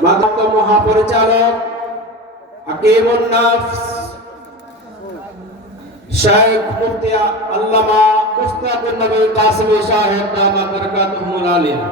মাদক মহাপরিচালক হাকিমুন নাফস শাইখ মুফতি আল্লামা মুস্তাকুন নবী কাসিমি সাহেব দামাত বরকাতুহুল আলিয়া।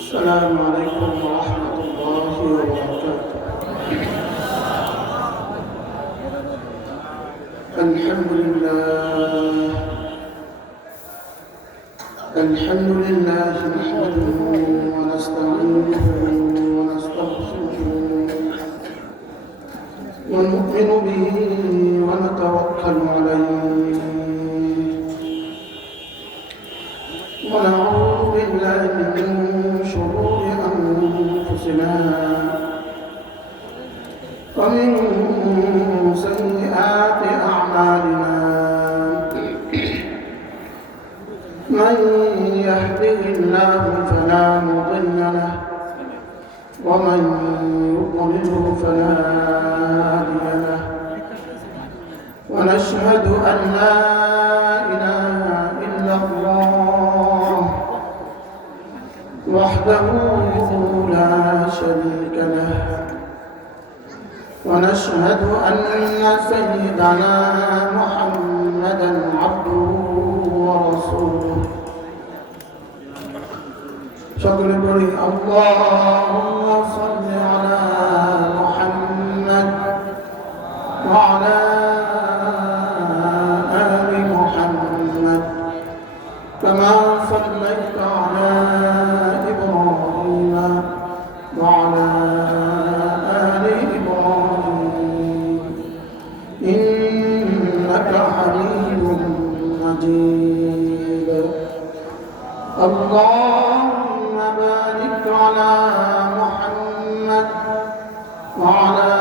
السلام عليكم ورحمة الله وبركاته. الحمد لله نحمده ونستعينه ونستغفره ونؤمن به ونتوكل عليه ونعوذ بالله من شرور أنفسنا ومن سيئات أعمالنا من يهده الله فلا مضل له ومن يضلل فلا هادي له ونشهد أن لا إله إلا الله وحده لا شريك له ونشهد أن سيدنا محمدا عبده ورسوله شكر بري اللهم صل على محمد وعلى آل محمد كما صليت على إبراهيم وعلى آل إبراهيم إنك حميد مجيد. اللهم بارك على محمد وعلى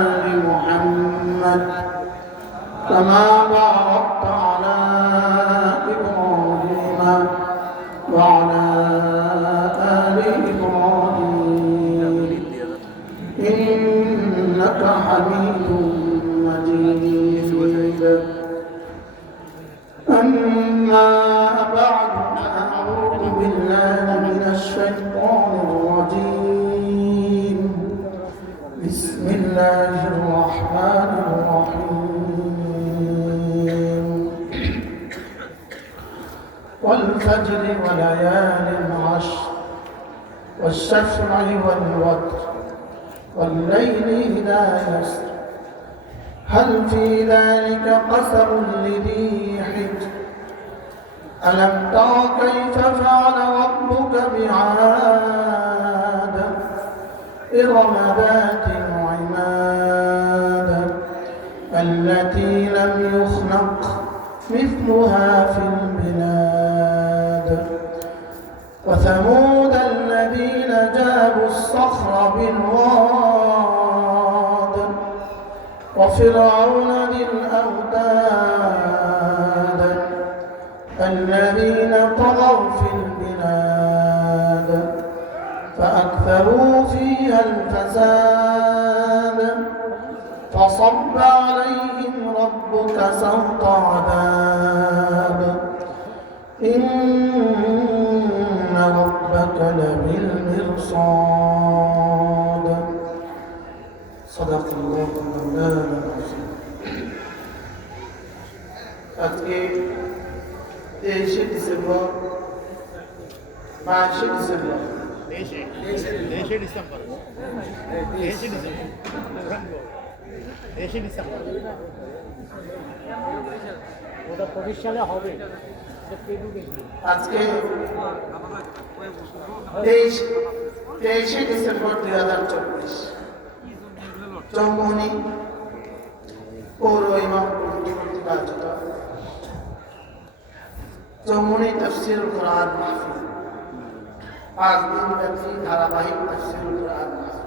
آل محمد كما باركت على إبراهيم وعلى آل إبراهيم إنك حميد مجيد. أما بعد فأعوذ بالله من الشيطان الرجيم. بسم الله الرحمن الرحيم. والفجر وليال عشر والشفع والوتر والليل إذا يسر هل في ذلك قسم لذي حجر ألم تر كيف فعل ربك بعاد إرم ذات العماد التي لم يخلق مثلها في البلاد وثمود الذين جابوا الصخر بالواد وفرعون ذي الأوتاد الذين طغوا في البلاد فأكثروا فيها الفساد فصب عليهم ربك سوط عذاب إن ربك لبالمرصاد. صدق الله مولانا العظيم. আজকে 23 ডিসেম্বর 22 ডিসেম্বর 23 ডিসেম্বর ওটা 25 সালে হবে। আজকে 23 ডিসেম্বর 2024 চৌমুহনী পৌর ইমাম কর্তৃক আয়োজিত চৌমুহনী তাফসীরুল কুরআন মাহফিল 5 দিন ব্যাপী ধারাবাহিক তাফসীরুল কুরআন মাহফিল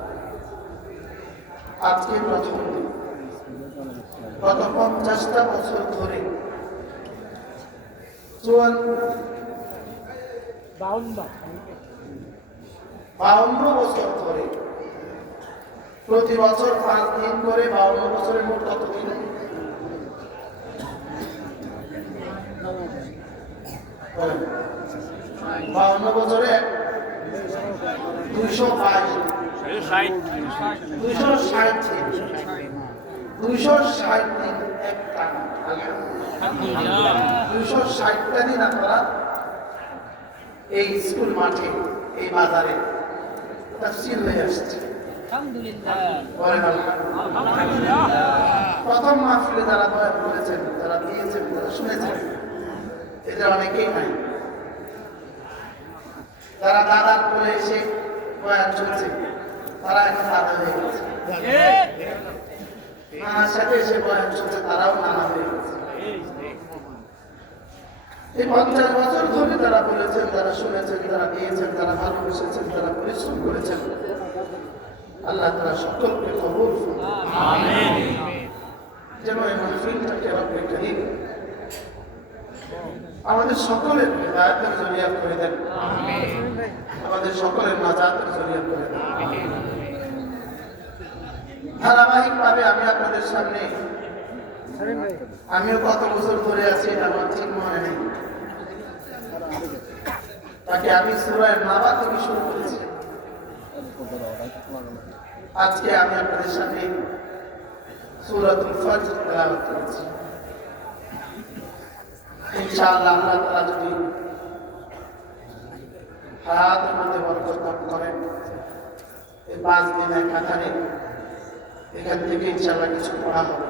আজকে প্রথম দিন। গত 50টা বছর ধরে 52 বছর ধরে প্রতি বছর 5 দিন করে 52 বছরের মোট কত দিন? 52 বছরে 260 দিন এক টানা। আলহামদুলিল্লাহ 260টা দিন আপনারা এই স্কুল মাঠে এই বাজারে তাফসীর হয়ে আসছে। প্রথম মাহফিলে যারা বয়ান করেছেন, যারা দিয়েছেন, যারা শুনেছেন, এদের অনেকেই নাই। যারা দাদার করে এসে বয়ান শুনছে তারা এখন দাদা হয়ে গেছে, নানার সাথে এসে বয়ান শুনছে তারাও নানা হয়ে গেছে। এই 50 বছর ধরে যারা বলেছেন, যারা শুনেছেন, যারা দিয়েছেন, যারা ভালোবেসেছেন, যারা পরিশ্রম করেছেন, আল্লাহ তাআলা সকলকে কবুল করুন। আমিন। যেন এই মাহফিলটাকে রব্বে কারীম আমাদের সকলের হেদায়েতের জরিয়া করে দেন। আমিন। আমাদের সকলের নাজাতের জরিয়া করে দেন। আমিন। ধারাবাহিকভাবে আমি আপনাদের সামনে, আমিও কত বছর ধরে আছি আমার ঠিক মনে নেই, তাকে আমি সূরা নাবা থেকে শুরু করেছি। আজকে আমি আপনাদের সামনে সূরাতুল ফজর তেলাওয়াত করেছি। ইনশাআল্লাহ আল্লাহ তাআলা যদি হায়াতের মধ্যে বরকত দান করেন, এই 5 দিন একাধারে এখান থেকে ইনশাআল্লাহ কিছু পড়া হবে।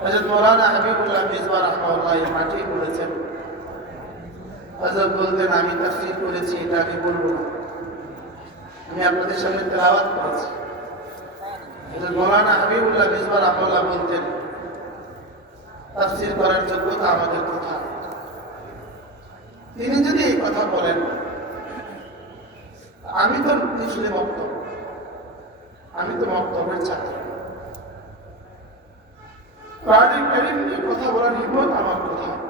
হযরত মাওলানা হাবিবুল্লাহ মিজবা রাহমাহুল্লাহ এই মাঠেই বলেছেন, হযরত বলতেন আমি তাফসীর করেছি, এটা আমি বলবো না, আমি আপনাদের সামনে তেলাওয়াত করেছি। হযরত মাওলানা হাবিবুল্লাহ মিজবা রাহমাহুল্লাহ বলতেন তাফসীর করার যোগ্যতা আমাদের কোথায়? তিনি যদি এই কথা বলেন, আমি তো আসলে বক্তব্য, আমি তো বক্তব্যের ছাত্র, কোরআনুল কারীম নিয়ে কথা বলার হিম্মত আমার কোথায়?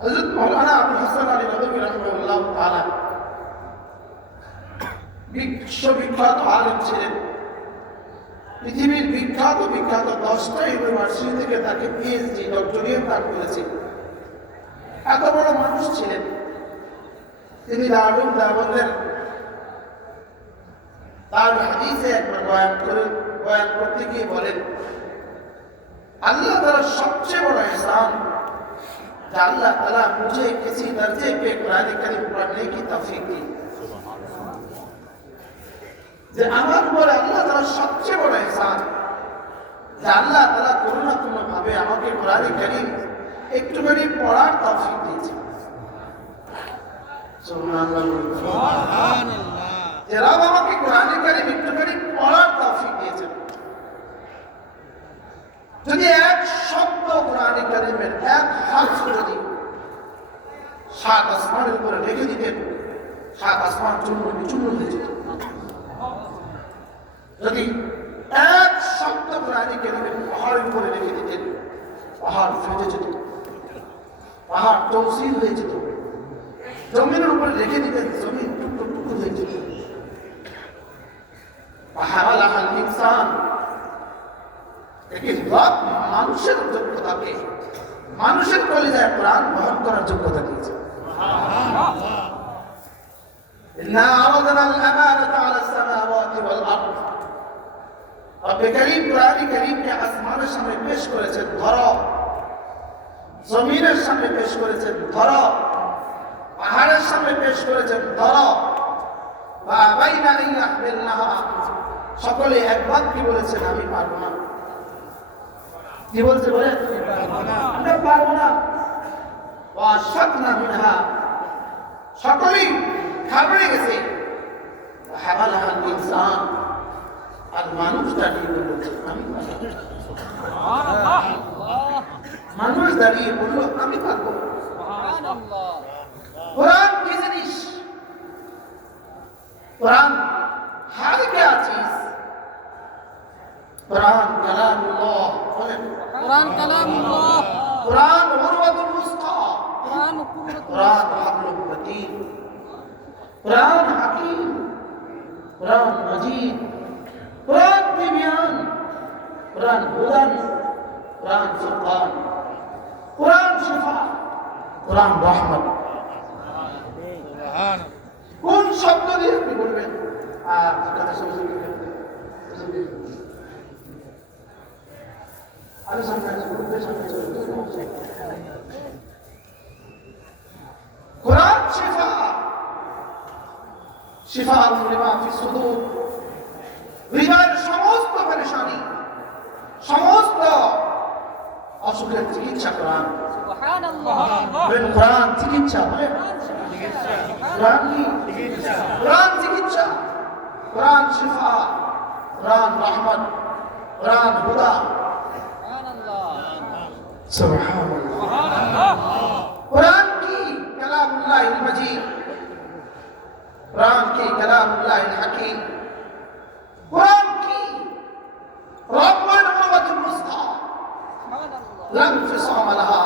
হযরত মাওলানা আবুল হাসান আলী নদভী রাহিমাহুল্লাহ তাআলা বিশ্ববিখ্যাত আলেম ছিলেন। পৃথিবীর বিখ্যাত 10টা ইউনিভার্সিটি থেকে তাকে পিএইচডি ডক্টরেট দান করেছে। এত বড় মানুষ ছিলেন। তিনি দারুল দেওবন্দের তার হাদিসে একবার বয়ান করতে গিয়ে বলেন, अल्लाह ताला सबसे बड़ा एहसान कि अल्लाह ताला मुझे किसी दर्जे पे कुरान करीम पढ़ने की तौफीक दी। যে আমার উপরে আল্লাহ তাআলা সবচেয়ে বড় এহসান যে আল্লাহ তাআলা করুণাপূর্ণ ভাবে আমাকে কোরআন কারীম একটুখানি পড়ার তৌফিক দিয়েছে। সুবহানাল্লাহ, সুবহানাল্লাহ। যে রব আমাকে কোরআন কারীম একটুখানি পড়ার তৌফিক দিয়েছেন। যদি এক শব্দ কোরআন কারীমের এক হরফ যদি 7 আসমানের উপরে রেখে দিতেন, 7 আসমান চূর্ণ বিচূর্ণ হয়ে যেত। যদি এক শব্দ কোরআন কারীমের পাহাড়ের উপরে রেখে দিতেন, পাহাড় ফেটে যেত, পাহাড় তৌসিল হয়ে যেত। জমিনের উপরে রেখে দিতেন, জমিন টুকরো টুকরো হয়ে যেত। পাহাড়াল ইনসান, लेकिन রব মানুষের যোগ্যতাকে, মানুষের কলিজায় কোরআন বহন করার যোগ্যতা দিয়েছে। সুবহানাল্লাহ। ইন্না আরাদনা আল-আমানাতা আলা আস-সামাওয়াতি ওয়াল আরদ। রব্বে কারীম কোরআন কারীমকে আসমানের সামনে পেশ করেছেন, ধরো। জমিনের সামনে পেশ করেছেন, ধরো। পাহাড়ের সামনে পেশ করেছেন, ধরো। ফাআবাইনা আন ইয়াহমিলনাহা, সকলে একবার কি বলেছেন আমি পারবো না। কি বলছে বলে আমরা পারবো না। ওয়াশফাকনা মিনহা, সকলেই ঘাবড়ে গেছে। হামালাহাল ইনসান, আর মানুষ দাঁড়িয়ে বলছে আমি পারবো না। মানুষ দাঁড়িয়ে বলল আমি পারবো না। কোরআন কি জিনিস? কোরআন হার क्या चीज? কোরআন কালামুল্লাহ, বলেন কোরআন কালামুল্লাহ, কোরআন উরওয়াতুল উসকা, কোরআন কোরআন হাবলুল মাতিন, কোরআন হাকিম, কোরআন মজিদ, কোরআন তিবিয়ান, কোরআন হুদান, কোরআন ফুরকান, কোরআন শিফা, কোরআন রহমত। কোন শব্দ দিয়ে আপনি বলবেন? আর কথা শুনতে আরে সামনে বলতে সামনে চলতে কোরআন শিফা, শিফা লিমা ফি সুদূর, হৃদয়ের সমস্ত পেরেশানি, সমস্ত অসুখের চিকিৎসা কোরআন। সুবহানাল্লাহ, কোরআন চিকিৎসা, কোরআন কি? কোরআন চিকিৎসা, কোরআন শিফা, কোরআন রহমত, কোরআন হুদা। সুবহানাল্লাহ। কোরআন কি? কালামুল্লাহিল মাজিদ, কোরআন কি? কালামুল্লাহিল হাকিম, কোরআন কি? রব্বুল উরওয়াতুল উসকা, লা ইনফিসাম লাহা,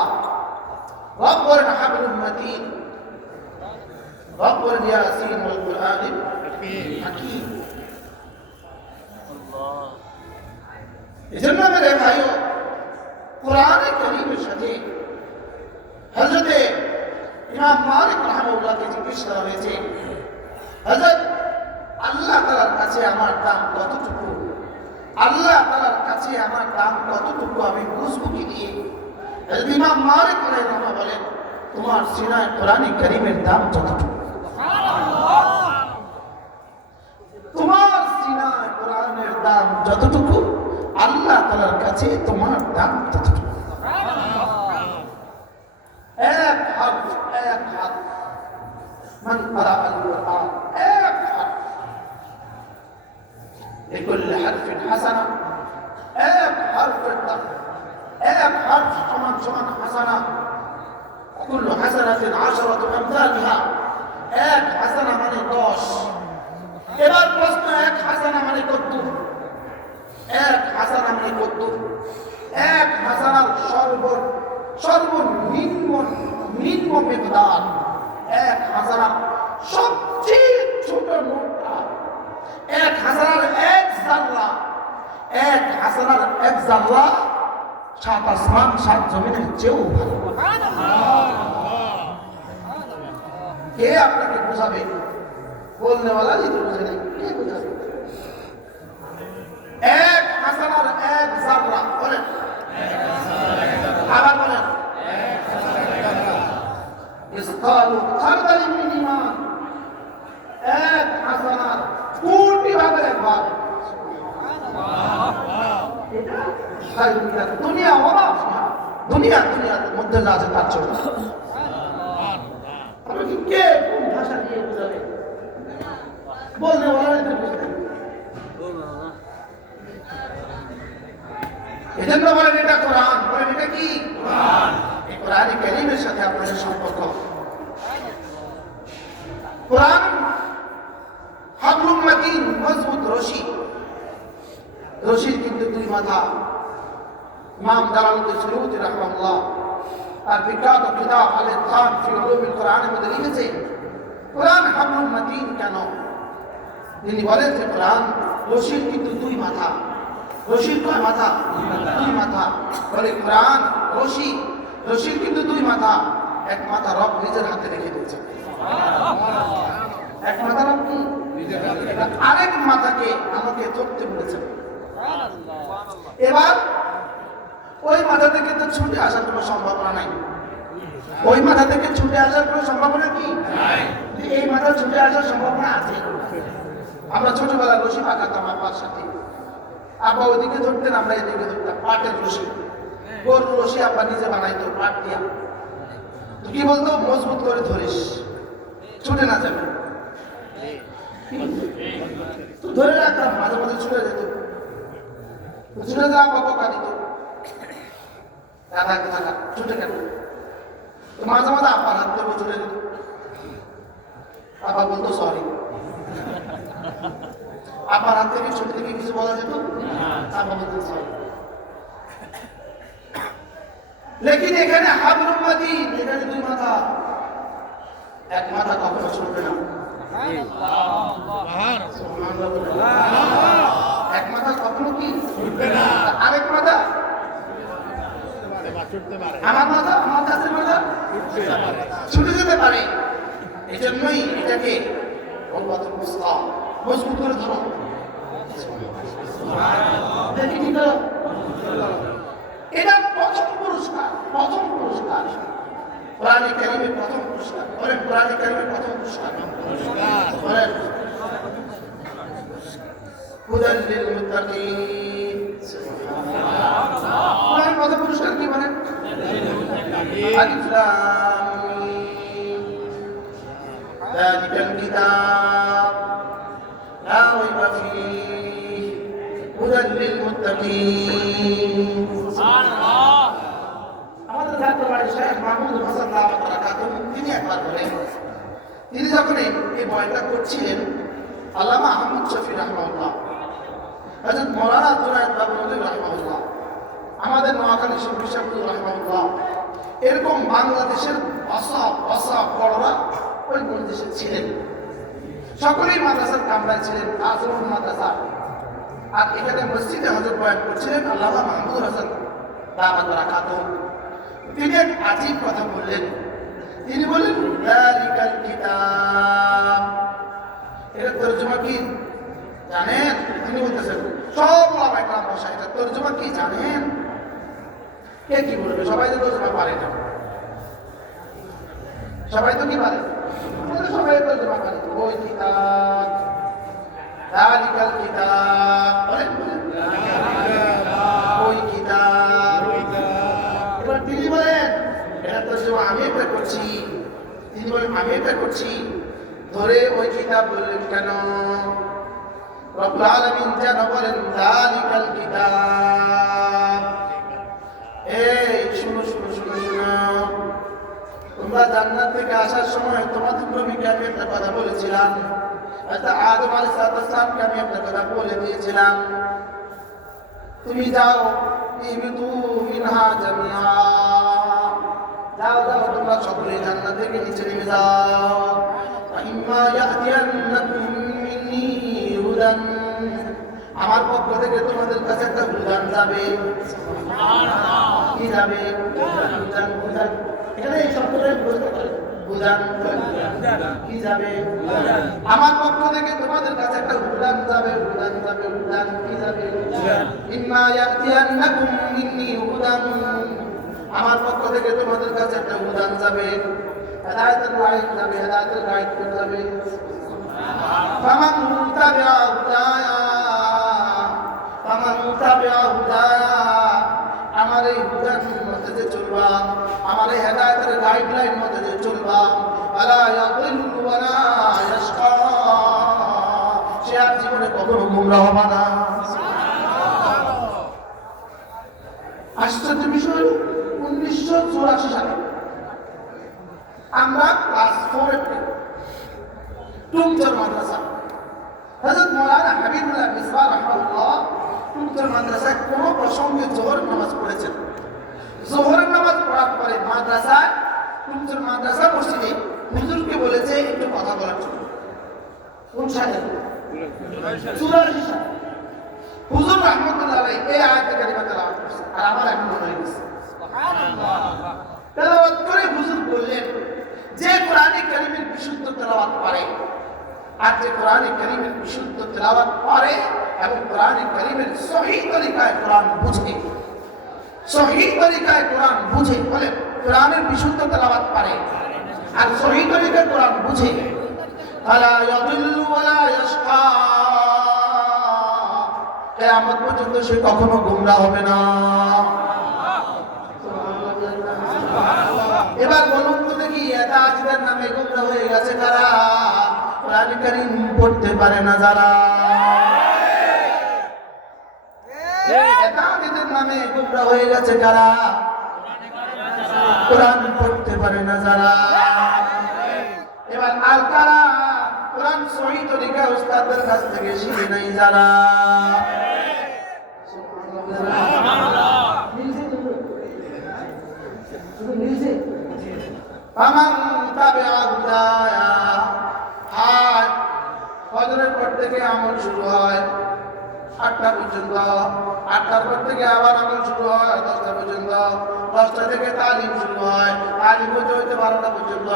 রব্বুল হাবলুল মাতিন, রব্বুল ইয়াসিন ওয়াল কুরআনিল হাকিম। এজন্য মেরে ভাইও, কোরআনে কারীমের সাথে হযরতে ইমাম মালিক রাহিমাহুল্লাহকে জিজ্ঞেস করা হয়েছে, হযরত আল্লাহ তাআলার কাছে আমার দাম কতটুকু? আল্লাহ তাআলার কাছে আমার দাম কতটুকু আমি বুঝবো কি দিয়ে? হযরত ইমাম মালিক রাহিমাহুল্লাহ বলেন, তোমার সিনায় কোরআনে কারীমের দাম যতটুকু। তোমার সিনায় কোরআনের দাম যতটুকু, আল্লাহ তাআলার কাছে তোমার দাম ততটুকু। এক হাত, এক হাত, মান ক্বারা আল কুরআন, এক হাত, লিকুল্লি হারফিন হাসানা, এক হারফের দাম, এক হারফ সমান সমান হাসানা, কুল্লু হাসানাতিন আশরাতু আমসালিহা, এক হাসানা মানে 10। এবার প্রশ্ন, এক হাসানা মানে কত? এক হাসানা মানে কত? এক হাসানার সর্বনিম্ন মিকদার, এক হাসানার সবচেয়ে ছোট নোটটা, এক হাসানার এক জাররা, এক হাসানার এক জাররা 7 আসমান 7 জমিনের চেয়েও ভালো। কে আপনাকে বোঝাবে? বলনেওয়ালা যদি বুঝে নেই, কে বোঝাবে? এক হাসানার এক জাররা, বলেন আবার বলেন, ইসকালু খারদালিন মিন ঈমান, এক হাসানার কোটি ভাগের এক ভাগ। দুনিয়া ওরা দুনিয়ার মধ্যে যা আছে তার চলে। আমাকে কে কোন ভাষা দিয়ে বোঝাবে? বলতে বলার এজন্য বলেন এটা কোরআন, বলেন এটা কি? এই কোরআন কারীমের সাথে আপনাদের সম্পর্ক। কোরআন হাবলুল মাতিন, মজবুত রশি, রশির কিন্তু 2 মাথা। ইমাম জালালউদ্দিন সুয়ুতী রাহিমাহুল্লাহ তার বিখ্যাত কিতাব আল-ইতকান ফি উলুমিল কোরআনের মধ্যে লিখেছে, কোরআন হাবলুল মাতিন কেন? তিনি বলেন যে কোরআন রশির কিন্তু 2 মাথা। রশির কয় মাথা? 2 মাথা। বলে কোরআন রশির কিন্তু 2 মাথা। এক মাথা রব নিজের হাতে রেখে দিয়েছে, এক মাথা রব কি আরেক মাথাকে আমাকে ধরতে বলেছেন। এবার ওই মাথা থেকে তো ছুটে আসার কোনো সম্ভাবনা নাই। ওই মাথা থেকে ছুটে আসার কোনো সম্ভাবনা কি? এই মাথা ছুটে আসার সম্ভাবনা আছে। আমরা ছোটবেলা রশি পাকাতাম আব্বার সাথে, আব্বা ওইদিকে ধরতেন, আমরা এদিকে ধরতাম, পাটের রশি, গরুর রশি আব্বা নিজে বানাইতো পাট দিয়া। তো কি বলতো, মজবুত করে ধরিস, ছুটে না যাবে। তো ধরে রাখতাম, মাঝে মাঝে ছুটে যেত, ছুটে যাওয়া বাবা বকা দিত, দাদা দাদা ছুটে কেন? তো মাঝে মাঝে আব্বার হাত ধরে ছুটে যেত, আব্বা বলতো সরি। আব্বার হাত থেকে ছুটে থেকে কিছু বলা যেত, আব্বা বলতো সরি। লেকিন এখানে হাবলুম মাতিন, এখানে দুই মাথা, এক মাথা কখনো ছুটবে না। এক মাথা কখনো কি ছুটবে না, আরেক মাথা আমার মাথা, আমার কাছের মাথা ছুটে যেতে পারে। এই জন্যই এটাকে মজবুত করে ধরো। দেখি কি করো, এটা প্রথম পুরস্কার, প্রথম পুরস্কার কোরআনে কারীমের প্রথম পুরস্কার। বলেন কোরআনে কারীমের প্রথম পুরস্কার বলেন হুদাল লিল মুত্তাকিন। কোরআনের প্রথম পুরস্কার কি বলেন? আলিফ লাম মিম যালিকাল কিতাব লা রাইবা ফীহি হুদাল লিল মুত্তাকিন। সুবহানাল্লাহ। আমাদের ছাত্র ভাই শেখ মাহমুদ হাসান দাওয়াত রাকাতুম, তিনি একবার বলেন, তিনি যখন এই বয়ানটা করছিলেন, আল্লামা আহমদ শফি রাহমাহুল্লাহ, হযরত মাওলানা জুনায়েদ বাবুল রাহমাহুল্লাহ, আমাদের নোয়াখালী শফি সাহেব রাহমাহুল্লাহ, এরকম বাংলাদেশের ভাষা পড়রা ওই মজলিসে ছিলেন। সকলেই মাদ্রাসার কামরায় ছিলেন, আজরুল মাদ্রাসা। আর এখানে মসজিদে হযরত বয়ান করছিলেন আল্লামা মাহমুদ হাসান দাওয়াত রাকাতুম। তিনি এক আজীব কথা বললেন। তিনি বললেন যালিকাল কিতাব, এর তরজমা কি জানেন? তিনি বলতেছেন সব ওলামা একরাম ভাষা, এটা তরজমা কি জানেন? কে কি বলবে? সবাই তো তরজমা পারে না, সবাই তো কি পারে, সবাই তরজমা পারে। ওই কিতাব, যালিকাল কিতাব, বলেন ওই কিতাব। এবার তিনি বলেন এটা তরজমা আমি একটা করছি, তিনি বলেন আমি এটা করছি। ধরে ওই কিতাব বললেন কেন? রব্বুল আলামিন যেন বলেন যালিকাল কিতাব, এই শুনো শুনো শুনো শুনো, তোমরা জান্নাত থেকে আসার সময় তোমাদের নবীকে আমি একটা কথা বলেছিলাম, আদম আলাইহিস সালামকে আমি একটা কথা বলে দিয়েছিলাম, তুমি যাও ইহবিতু মিনহা জামিআ, যাও যাও তোমরা সকলে জান্নাত থেকে নিচে নেমে যাও। ইম্মা ইয়াতিয়ান্নাকুম মিন্নী হুদান, আমার পক্ষ থেকে তোমাদের কাছে একটা হুদান যাবে। সুবহানাল্লাহ। কি যাবে? হুদান। হুদান এখানে এই শব্দটা বুঝতে পারেন, হুদান কি যাবে? আমার পক্ষ থেকে তোমাদের কাছে একটা হুদান যাবে। হুদান যাবে, হুদান কি যাবে? ইম্মা ইয়াতিয়ান্নাকুম মিন্নী হুদান, আমার পক্ষ থেকে তোমাদের কাছে একটা হুদান যাবে, হেদায়েতের লাইন যাবে, হেদায়েতের গাইড যাবে। ফামান তাবিআ হুদায়া, ফামান তাবিআ হুদায়া, আমার এই হুদার মধ্যে যে চলবা, আমার এই হেদায়েতের গাইডলাইন মধ্যে যে চলবা, আলা ইয়াদিল্লু ওয়া লা ইয়াশকা, সে আর জীবনে কখনো গোমরাহ হবে না। আশ্চর্য বিষয়, 1984 সালে আমরা ক্লাস 4-এ পড়ি, টুমচর মাদ্রাসা। হযরত মাওলানা হাবিবুল্লাহ মিসবাহ রাহমাহুল্লাহ টুমচর মাদ্রাসায় কোন প্রসঙ্গে জোহরের নামাজ পড়েছেন। জোহরের নামাজ পড়ার পরে মাদ্রাসায়, টুমচর মাদ্রাসা মসজিদে হুজুরকে বলেছে একটু কথা বলার জন্য। কোন সালে? 84 সালে। হুজুর রাহমাতুল্লাহ আলাইহি এই আয়াত কারিমা তেলাওয়াত করছেন, আর আমার এখন মনে হয়ে গেছে। সুবহানাল্লাহ। তেলাওয়াত করে হুজুর বললেন, যে কোরআনে কারীমের বিশুদ্ধ তেলাওয়াত পারে, আর যে কোরআনে কারীমের বিশুদ্ধ তেলাওয়াত পারে এবং কোরআনে কারীমের সহিহ তরিকায় কোরআন বুঝে, সহিহ তরিকায় কোরআন বুঝে, বলেন কোরআনের বিশুদ্ধ তেলাওয়াত পারে আর সহি তরিকায় কোরআন বুঝে, ফালা ইয়াদিল্লু ওয়ালা ইয়াশকা, কিয়ামত পর্যন্ত সে কখনো গোমরাহ হবে না। এবার বলুন তো দেখি, এটা আজকের নামে গোমরাহ হয়ে গেছে কারা? কোরআন কারীম পড়তে পারে না যারা। এটা আজকের নামে গোমরাহ হয়ে গেছে কারা? কোরআন পড়তে পারে না যারা। এবার আর কারা? কোরআন সহি তরিকা উস্তাদের কাছ থেকে শিখে নাই যারা। ফামান তাবিআ হুদায়া, আর ফজরের পর থেকে আমল শুরু হয় 8টা পর্যন্ত, 8টার পর থেকে আবার আমল শুরু হয় 10টা পর্যন্ত, 10টা থেকে তালিম শুরু হয়, তালিম হতে হইতে 12টা পর্যন্ত।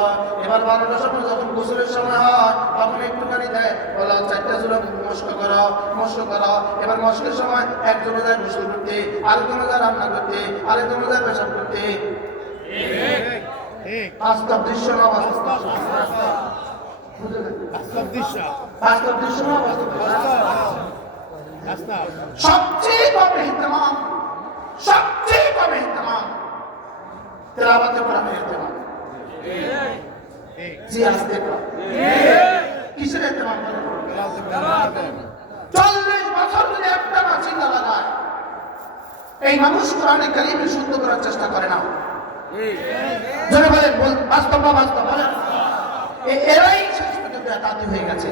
এবার 12টার সময় যখন গোসলের সময় হয় তখন একটুখানি দেয়, বলো 4টা সূরা মস্ক করো, মস্ক করো। এবার মস্কের সময় একজনে যায় গোসল করতে, আরেকজনে যায় রান্না করতে, আরেকজনে যায় পেশাব করতে। বাস্তব দৃশ্য না বাস্তব দৃশ্য না বাস্তব। সবচেয়ে কম ইহতিমাম, সবচেয়ে কম ইহতিমাম তেলাওয়াতে কোরআনের ইহতিমাম। জি আস্তে কর, কিসের ইহতিমাম? 40 বছর যদি একটা মাচিন্দা লাগায়, এই মানুষ কোরআনে কারীম শুদ্ধ করার চেষ্টা করে না। জোরে বলেন, বাস্তব না বাস্তব বলেন? এরাই শেষ পর্যন্ত একাতি হয়ে গেছে।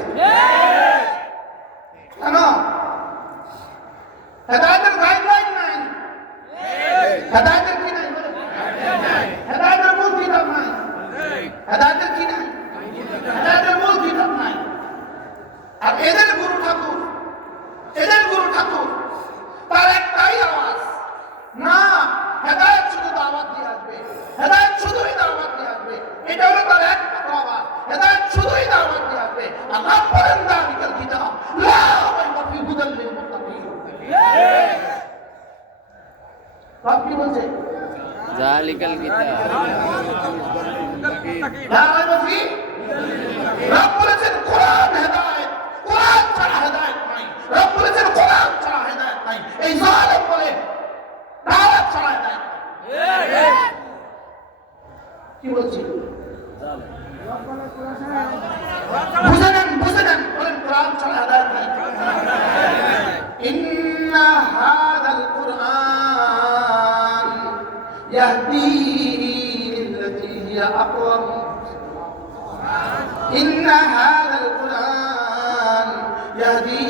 কেন? হেদায়েতের গাইডলাইন নাই, হেদায়েতের কি নাই? হেদায়েতের মূল কিতাব নাই, হেদায়েতের কি নাই? হেদায়েতের মূল কিতাব নাই। আর এদের গুরু ঠাকুর, এদের গুরু ঠাকুর তার একটাই আওয়াজ, না হেদায়েত শুধু দাওয়াত দিয়ে আসবে, হেদায়েত শুধুই দাওয়াত দিয়ে আসবে। এটা হলো তার একমাত্র আওয়াজ, হেদায়েত শুধুই দাওয়াত দিয়ে আসবে। আর না পড়েন দালিকাল কিতাব লা রাইবা ফি হুদাল লিল মুত্তাকিন। সব কি বলছে? জালিকাল কিতাব লা রাইবা ফি, রব বলেছেন কোরআন হেদায়েত, কোরআন ছাড়া হেদায়েত নাই। রব বলেছেন কোরআন ছাড়া হেদায়েত নাই। এই জালেম বলে দাওয়াত ছাড়া হেদায়েত নাই। কি বলছি? বুঝে নেন, বুঝে নেন, বলেন কোরআন ছাড়া হেদায়েত নাই। ইন্না হাযাল কুরআন ইয়াহদি লিল্লাতী হিয়া আকওয়াম। ইন্না হাযাল কুরআন ইয়াহদি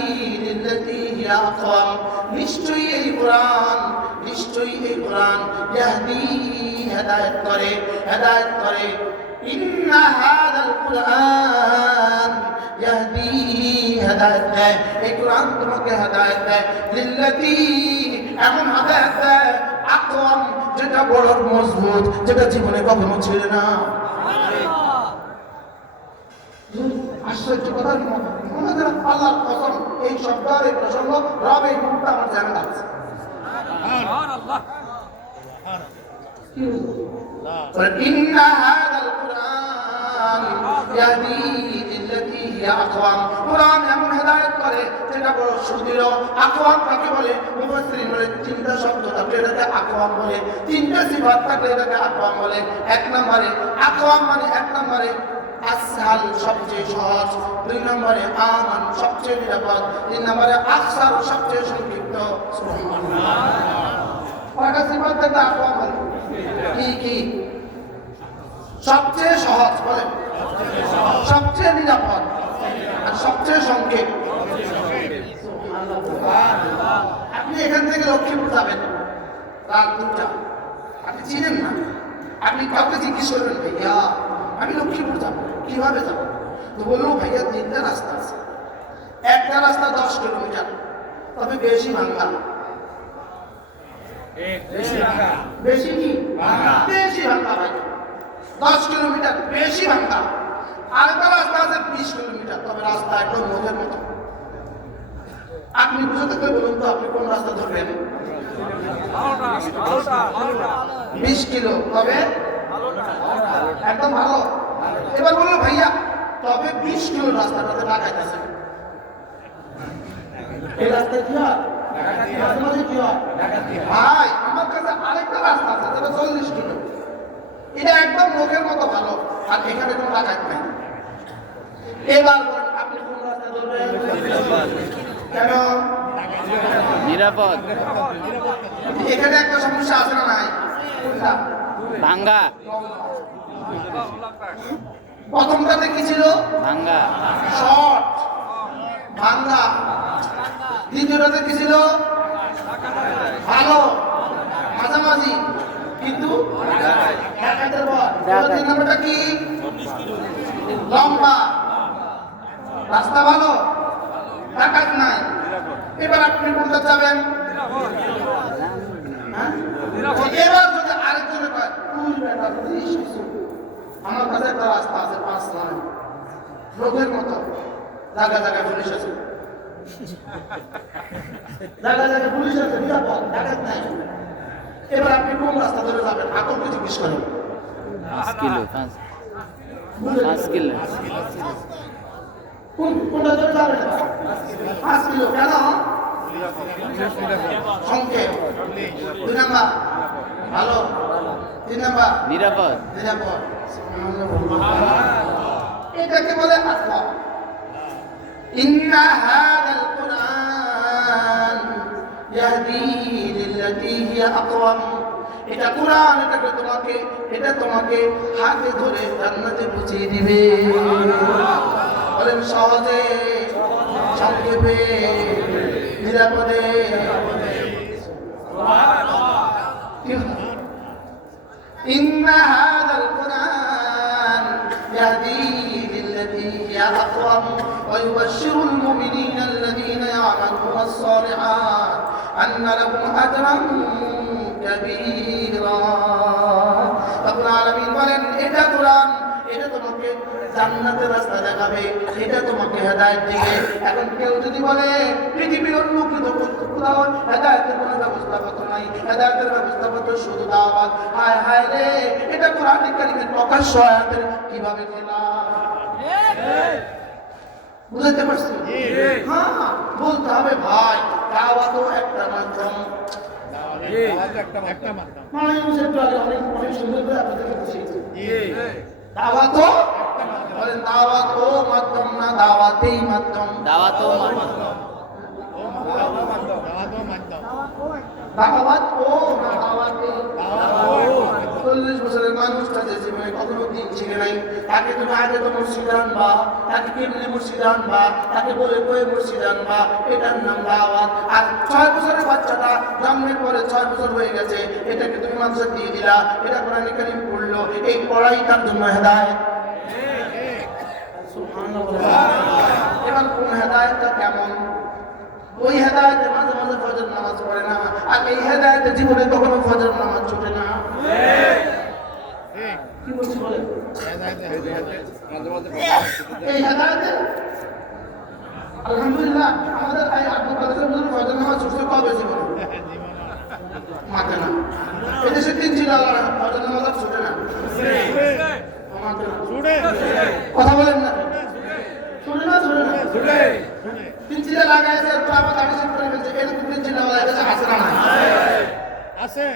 লিল্লাতী হিয়া আকওয়াম। নিশ্চয়ই এই কোরআন, নিশ্চয়ই এই কোরআন ইয়াহদি হেদায়েত করে, হেদায়েত করে। ইন্না হাযাল কুরআন ইয়াহদি, হেদায়েত দেয়, এই কোরআন তোমাকে হেদায়েত দেয়। লিল্লাতী, এমন হেদায়েত দেয় আকওয়াম, যেটা বড় মজবুত, যেটা জীবনে কখনো ছেড়ে না। আশ্চর্য কথা, আল্লাহর কসম, এই শব্দের এই প্রসঙ্গ রব এই মুহূর্তে আমার জানা আছে। ইন্না হাযাল কুরআন ইয়াহদি লিল্লাতী হিয়া আকওয়াম। কুরআন এমন হেদায়েত করে যেটা বড় সুদৃঢ়। আকওয়াম কাকে বলে? মুফাসসিরিন বলে 3টা শব্দ থাকলে এটাকে আকওয়াম বলে, 3টা সিফাত থাকলে এটাকে আকওয়াম বলে। এক নম্বরে আকওয়াম মানে, এক নম্বরে আসহাল, সবচেয়ে সহজ। 2 নম্বরে আমান, সবচেয়ে নিরাপদ। 3 নম্বরে আকসার, সবচেয়ে সংক্ষিপ্ত। সুবহানাল্লাহ। কয়টা সিফাত থেকে আকওয়াম বলে? কি কি? সবচেয়ে সহজ বলেন, সবচেয়ে নিরাপদ, আর সবচেয়ে সংক্ষেপ। আপনি এখান থেকে লক্ষ্মীপুর যাবেন রাত 2টা, আপনি চিনেন না, আপনি কাউকে জিজ্ঞেস করবেন, ভাইয়া আমি লক্ষ্মীপুর যাবো, কিভাবে যাবো? তো বললো ভাইয়া 3টা রাস্তা আছে, একটা রাস্তা 10 কিলোমিটার, তবে বেশি ভাঙা। বেশি কি? বেশি ভাঙা ভাই, 10 কিলোমিটার বেশি ভাঙা। আরেকটা রাস্তা আছে 20 কিলোমিটার, তবে রাস্তা একদম মোদের মতো। আপনি বুঝে থাকলে বলুন তো আপনি কোন রাস্তা ধরবেন? 20 কিলো, তবে একদম ভালো। এবার বললো ভাইয়া তবে 20 কিলো রাস্তাটাতে লাগাইতেছে, এই রাস্তা কি হয় মাঝে মাঝে কি হয় ভাই, আমার কাছে আরেকটা রাস্তা আছে যেটা 40 কিলো, এটা একদম লোকের মতো ভালো, আর এখানে কোনো লাগাই নাই। এবার বলেন আপনি কোন রাস্তা ধরবেন? কেন? নিরাপদ। এখানে একটা সমস্যা আছে না নাই? কোনটা? ভাঙ্গা। প্রথমটাতে কি ছিল? ভাঙ্গা। শর্ট ভাঙ্গা। দ্বিতীয়টাতে কি ছিল? ভালো মাঝামাঝি, কিন্তু ডাকাতের পর। তিন নম্বরটা কি? লম্বা রাস্তা, ভালো ডাকাত নাই। এবার আপনি কোনটা যাবেন? হ্যাঁ? এবার যদি আরেকজনে কয় তুই বেটা পুলিশ কিছু, আমার কাছে একটা রাস্তা আছে 5 লাইন লোকের মতো, জায়গা জায়গায় পুলিশ আছে, জায়গা জায়গায় পুলিশ আছে, নিরাপদ, ডাকাত নাই। এবার আপনি কোন রাস্তা ধরে যাবেন? আকলকে জিজ্ঞেস করেন। 5 কিলো 5 কিলো। কোনটা ধরে যাবেন? 5 কিলো। কেন? সংক্ষেপ। 2 নাম্বার ভালো, 3 নাম্বার নিরাপদ। নিরাপদ। এটাকে বলে আকওয়া। ইন্না হাযাল কুরআন ইয়াহদি লিল্লাতী হিয়া আকওয়াম। এটা কুরআন, এটা তোমাকে হাতে ধরে জান্নাতে পৌঁছে দিবে। বলেন সহজে, সংক্ষেপে, নিরাপদে। ইন্না হাযাল কুরআন ইয়াহদি লিল্লাতী হিয়া আকওয়াম ওয়া ইউবাশশিরুল মুমিনিনা আল্লাযীনা ইয়া'মালুনাস সালিহাত আন্না লাহুম আজরান কাবীরা। রব্বুল আলামিন বলেন এটা কুরআন, এটা তোমাকে জান্নাতের রাস্তা দেখাবে, এটা তোমাকে হেদায়েত দিবে। এখন কেউ যদি বলে পৃথিবীর অন্য কোথাও হেদায়েতের কোনো ব্যবস্থাপত্র নাই, হেদায়েতের ব্যবস্থাপত্র শুধু দাওয়াত, হায় হায় রে, এটা কোরআন কারীমের প্রকাশ্য আয়াতের কিভাবে খেলাফ? বুঝতে পারছি? হ্যাঁ, বলতে হবে ভাই দাওয়াতও একটা মাধ্যম। মানুষ একটু আগে অনেক সুন্দর করে আপনাদেরকে বুঝিয়েছে। দাওয়াতও বলেন দাওয়াতও মাধ্যম না দাওয়াতেই মাধ্যম। দাওয়াতও মাধ্যম। দাওয়াত ও না দাওয়াতে। 40 বছরের মানুষটা যে জীবনে কখনো দিন শিখে নাই, তাকে তুমি আগে তো মসজিদে আনবা, তাকে কেমনে মসজিদে আনবা, তাকে বলে কয়ে মসজিদে আনবা, এটার নাম দাওয়াত। আর 6 বছরের বাচ্চাটা জন্মের পরে 6 বছর হয়ে গেছে, এটাকে তুমি মাদ্রাসা দিয়ে দিলা, এটা কোরআন কারীম পড়লো, এই পড়াই তার জন্য হেদায়েত। এবার কোন হেদায়েতটা কেমন? ওই হেদায়েতে মাঝে মাঝে ফজর নামাজ পড়ে না, আর এই হেদায়েতে জীবনে কখনো ফজর নামাজ ছুটে না। কি বলছি বলে? এই হেদায়েতে আলহামদুলিল্লাহ আমাদের এই আব্দুল কাদের হুজুর ফজর নামাজ ছুটছে কবে জীবনে? মাতে না। এদেশে 3 ছিল ফজর নামাজ ছুটে না। কথা বলেন না, ছুটে না, ছুটে না, ছুটে। 3 চিলা লাগাইছে, তারপর দাড়ি শেভ করে ফেলছে, এরকম 3 চিলা লাগাইছে, আছে না? আছে।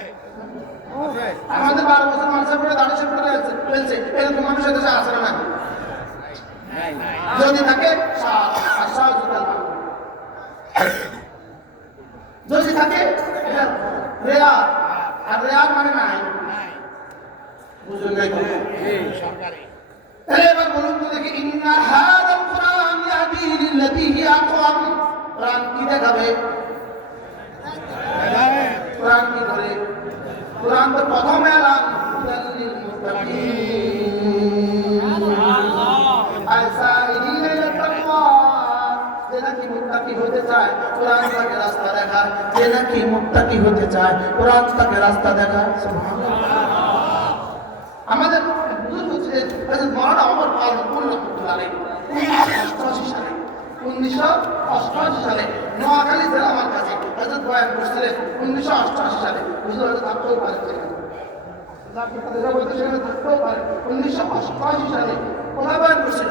আমাদের 12 বছর মানুষের পরে দাড়ি শেভ করে ফেলছে, এরকম মানুষের দেশে আছে না? যদি থাকে যদি থাকে এটা রেয়ার, আর রেয়ার মানে নাই। বুঝুন নাই সরকারি। এবার বলুন তো দেখি, ইন্না হাযাল কুরআন ইয়াহদি লিল্লাতী হিয়া আকওয়াম। কুরআন কি দেখাবে? কুরআন কি করে? কুরআন তো প্রথম এলান হুদাল লিল মুত্তাকিন আসাইদিন ইলা তাকওয়া। যে নাকি মুত্তাকি হতে চায় কুরআন তাকে রাস্তা দেখায়, যে নাকি মুত্তাকি হতে চায় কুরআন তাকে রাস্তা দেখায়। সুবহানাল্লাহ। আমাদের বুঝুন হচ্ছে মৌলানা ওমর ফারুক রহমাতুল্লাহ আলাইহি 1988 সালে নোয়াখালী জেলা আমার কাছে হযরত বয়ান করছিলেন। 1988 সালে হুজুর হযরত আব্দুল বারিক ছিলেন। যা আপনাদের বলতে সেখানে থাকতেও পারে 1985 সালে কোথায় বয়ান করছিল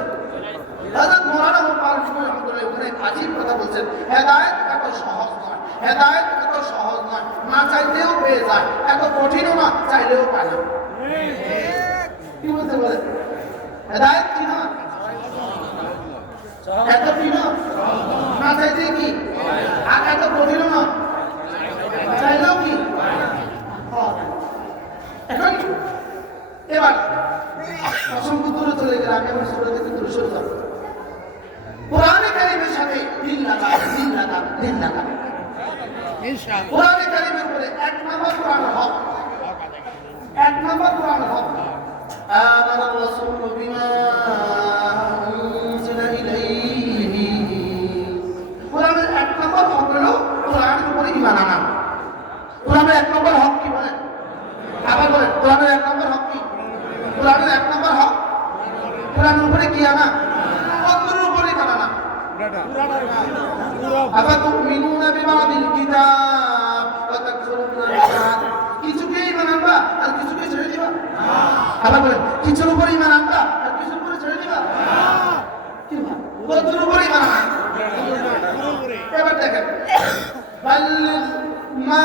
হযরত মাওলানা মুবারক রহমাতুল্লাহ ওখানে আজীব কথা বলছেন হেদায়েত এত সহজ নয় হেদায়েত এত সহজ নয় না চাইলেও পেয়ে যায় এত কঠিনও না চাইলেও পায় না কি বলতে বলে হেদায়েত কি না এত কি না না চাইতে কি আর এত কঠিনও না চাইলেও কি এখন এবার অসংখ্য দূরে চলে গেলে আমি আমার সূরা থেকে দূরে সরে যাব কোরআনে কারীমের সাথে দিল লাগা ইনশাআল্লাহ কোরআনে কারীমের উপরে এক নম্বর কোরআন হক আমানা রাসূলু বিমা উনজিলা ইলাইহি কোরআনের এক নম্বর হক হলো কোরআনের উপরে ঈমান আনা কোরআনের এক নম্বর হক কি বলেন আবার বলেন কোরআনের এক নম্বর হক কি কোরআনের এক নম্বর হক কোরআনের উপরে কি আনা কোরআনের উপরে ঈমান আনা আফাতুমিনুনা বিবাদিল কিতাব ওয়া তাকফুরুনা বিবাদ কিছুকে ঈমান আনবা আর কিছুকে ছেড়ে দিবা আবার বলেন কিছুর উপরে ঈমান আনবা আর কিছুর উপরে ছেড়ে দিবা কি না কোরআনের উপরে ঈমান আনা এবার দেখেন বাল্লিগ মা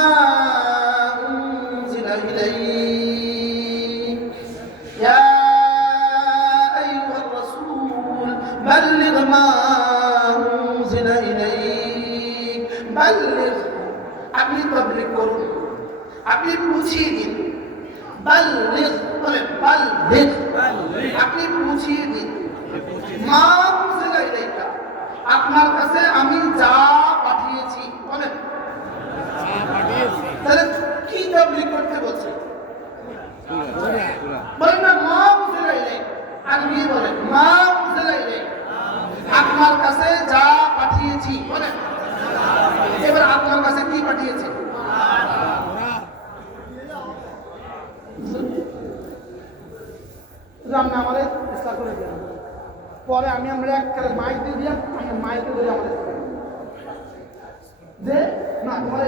উনজিলা ইলাইক ইয়া আইয়ুহার রাসূল বাল্লিগ মা উনজিলা ইলাইক বাল্লিগ আপনি তাবলীগ করুন আপনি বুঝিয়ে দিন বাল্লিগ বলেন বাল্লিগ আপনি বুঝিয়ে দিন মা উনজিলা ইলাইকা আপনার কাছে আমি যা পাঠিয়েছি বলেন তাহলে কি তাবলীগ করতে বলছে বলেন না মা উনজিলা ইলাইকা আপনি বলেন মা উনজিলা ইলাইকা আপনার কাছে যা পাঠিয়েছি বলেন এবার আপনার কাছে কি পাঠিয়েছে রান্না আমাদের চেষ্টা করে দিলাম পরে আমরা একটা মাইক দিয়ে দিলাম মাইকে ধরে আমাদের যে না তোমার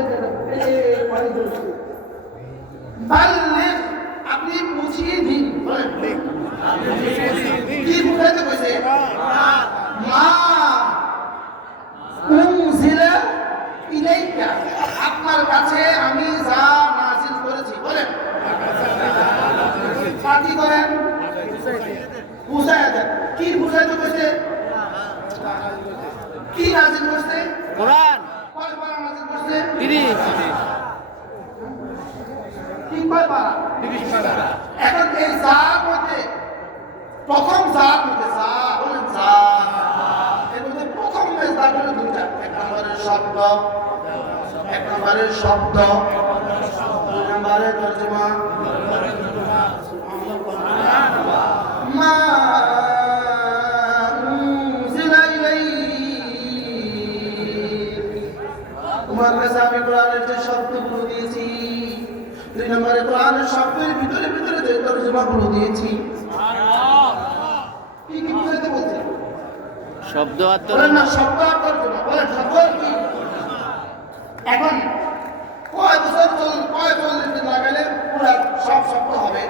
আপনি বুঝিয়ে দিন কি বুঝাইতে কইছে মা উনজিলা ইলাইকা আপনার কাছে আমি যা নাযিল করেছি বলেন কি করেন বুঝাইয়া দেন কি বুঝাইতে কইছে কি নাযিল করছে কোরআন কয় পারা নাযিল করছে 30 কি কয় পারা 30 পারা এখন এই জাত মধ্যে প্রথম জাত মধ্যে যা বলেন যা এর মধ্যে প্রথম জাত হলো দুইটা এক নম্বরের শব্দ দুই নম্বরের তরজমা মা উনজিলা ইলাইক তোমার কাছে আমি কোরআনের যে শব্দগুলো দিয়েছি দুই নম্বরে কোরআনের শব্দের ভিতরে ভিতরে যে তরজমাগুলো দিয়েছি কি কি বুঝাইতে বলছে শব্দ আর বলেন না শব্দ আর তরজমা বলেন শব্দ কি এখন কয় বছর কয় 40 দিন লাগালে পুরো সব শব্দ হবে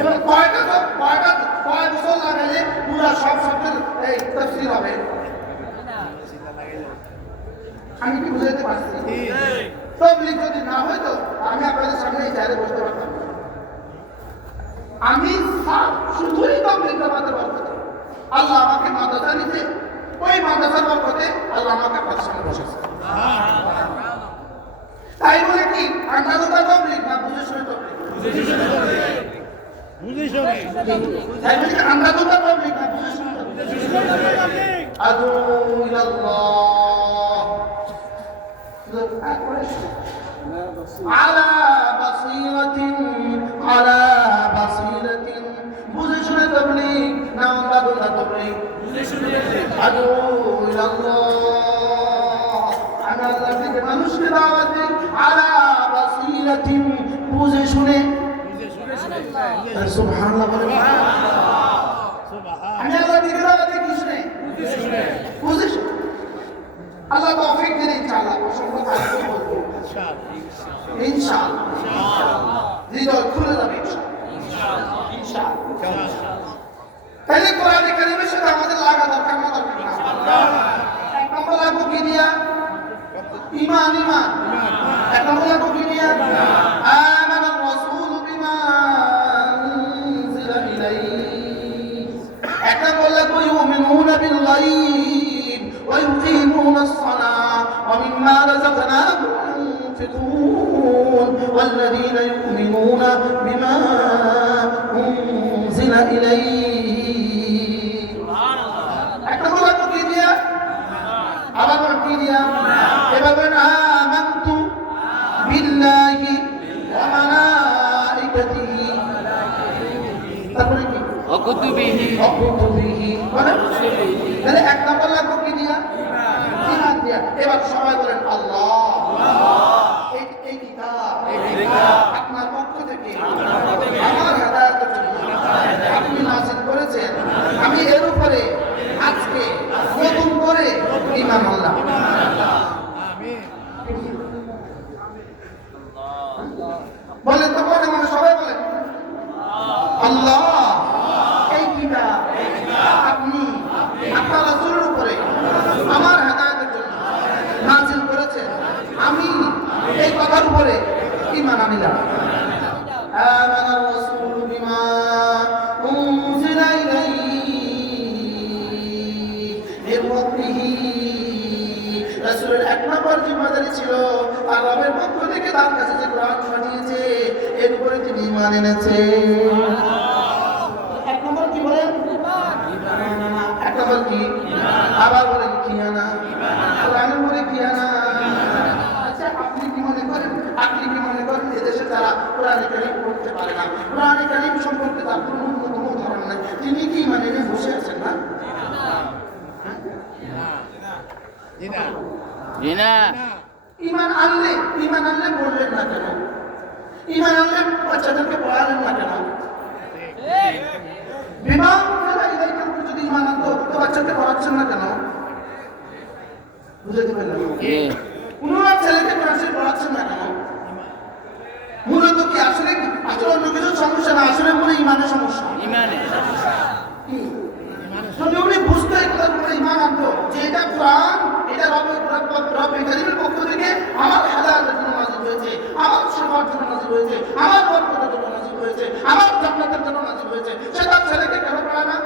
এবার কয় বছর লাগালে পুরো সব শব্দের এই তাফসীর হবে আমি কি বুঝাইতে পারছি তাবলীগ যদি না হইতো আমি আপনাদের সামনে এই জায়গায় বসতে পারতাম না আমি শুধুই তাবলীগ জামাতের বরকতে আল্লাহ আমাকে মাদ্রাসা দিতে ওই মাদ্রাসার বরকতে আল্লাহ আমাকে আপনাদের সামনে বসেছে তাই বলে কি আন্দাজটা তাবলীগ না বুঝে শুনে তাবলীগ তাই বলে কি আন্দাজটা তাবলীগ না বুঝে শুনে তাবলীগ আদু ইলাল্লাহ على بصيرة বুঝে শুনে তাবলীগ না আন্দাজটা তাবলীগ আদু ইলাল্লাহ আমি আল্লাহর দিকে মানুষকে দাওয়াত দিই আলা বাসীরাতিন বুঝে শুনে সুবহানাল্লাহ বলে আমি আল্লাহর দিকে দাওয়াত দিই কি শুনে বুঝে শুনে আল্লাহ তৌফিক দিন ইনশাআল্লাহ অসংখ্য ইনশাআল্লাহ হৃদয় খুলে যাবে ইনশাআল্লাহ। তাহলে কোরআন কারীমের সাথে আমাদের লাগা দরকার না দরকার না? এক নম্বর লাগবো কি দিয়া? ঈমান। এক নম্বর লাগবো কি দিয়া? আমানার রাসূলু বিমা উনজিলা ইলাইহি। এক নম্বর লাগবো ইউমিনুনা বিল গায়ব ওয়া ইউকিমুনাস সালাহ ওয়া মিম্মা রাযাকনাহুম ينفقون والذين يؤمنون بما أنزل إليك. একটা বলা তো কি দিয়া? আবার কি দিয়া? এবার বলেন আমানতু বিল্লাহি ওয়া মালাইকাতিহি। তারপরে কি? অকুতুবিহি বলেন তাহলে এক নম্বর লাগবে কি দিয়া? ঈমান দিয়া। এবার সবাই বলেন আল্লাহ। এই কিতাব আপনার পক্ষ থেকে আমার হেদায়েতের জন্য আপনি নাযিল করেছেন, আমি এর উপরে আজকে নতুন করে ঈমান আনলাম। বলেন তো মনে মনে সবাই বলেন আল্লাহ। এই কিতাব আপনি আপনার রাসূলের উপরে আমার হেদায়েতের জন্য নাযিল করেছেন, আমি এই কথার উপরে ঈমান আনলাম। আমানার রাসূলু বিমা উনজিলা ইলাইহি মির রাব্বিহি। রাসূলের এক নম্বর জিম্মাদারি ছিল আল্লাহর পক্ষ থেকে তার কাছে যে কোরআন পাঠিয়েছে এর উপরে তিনি ঈমান এনেছে। এক নম্বর কি বলেন? এক নম্বর কি? আবার বলেন কি আনা? কোরআনের উপরে কি আনা? আচ্ছা আপনি কি মনে করেন এদেশে যারা কোরআনে কারীম পড়তে পারে না, কোরআনে কারীম সম্পর্কে তার কোনো ন্যূনতম ধারণা নেই, তিনি কি মানে নিয়ে বসে আছেন না? জি না। ঈমান আনলে বললেন না কেন? ঈমান আনলে বাচ্চাদেরকে পড়ালেন না কেন? বিবাহ যদি ঈমান আনতো তো বাচ্চাকে পড়াচ্ছেন না কেন? বুঝতে পারলেন? পুনরায় ছেলেকে কোরআন শরীফ পড়াচ্ছেন না কেন? মূলত কি আসলে অন্য কিছু সমস্যা না, আসলে মনে ঈমানের সমস্যা। যদি উনি বুঝতে ঈমান আনতো যে এটা কোরআন, এটা রব্বুল কারীমের পক্ষ থেকে আমার হেদায়েতের জন্য নাযিল হয়েছে, আমার সেবার জন্য নাযিল হয়েছে, আমার বরকতের জন্য নাযিল হয়েছে, আমার জান্নাতের জন্য নাযিল হয়েছে, সেটা ছেলেকে কেন পড়ায় না?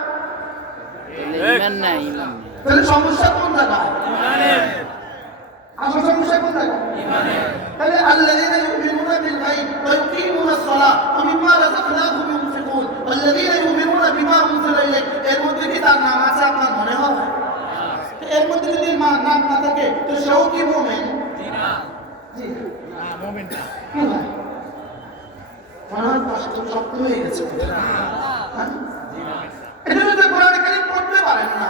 ঈমান নাই। তাহলে সমস্যা কোন জায়গায়? আসল সমস্যা কোন জায়গায়? তাহলে আল্লাযীনা ইউমিনুনা বিল গায়ব ওয়া ইউকিমুনাস সালাহ ওয়া মিম্মা রাযাকনাহুম ইউনফিকুন ওয়াল্লাযীনা ইউমিনুনা বিমা উনজিলা ইলাইক। এর মধ্যে কি তার নাম আছে আপনার মনে হয়? এর মধ্যে যদি নাম না থাকে তো সেও কি মুমিন? জি না, মুমিন না। কি হয়? মনে হয় কষ্ট শক্ত হয়ে গেছে। এটা যদি কোরআন কারীম পড়তে পারেন না,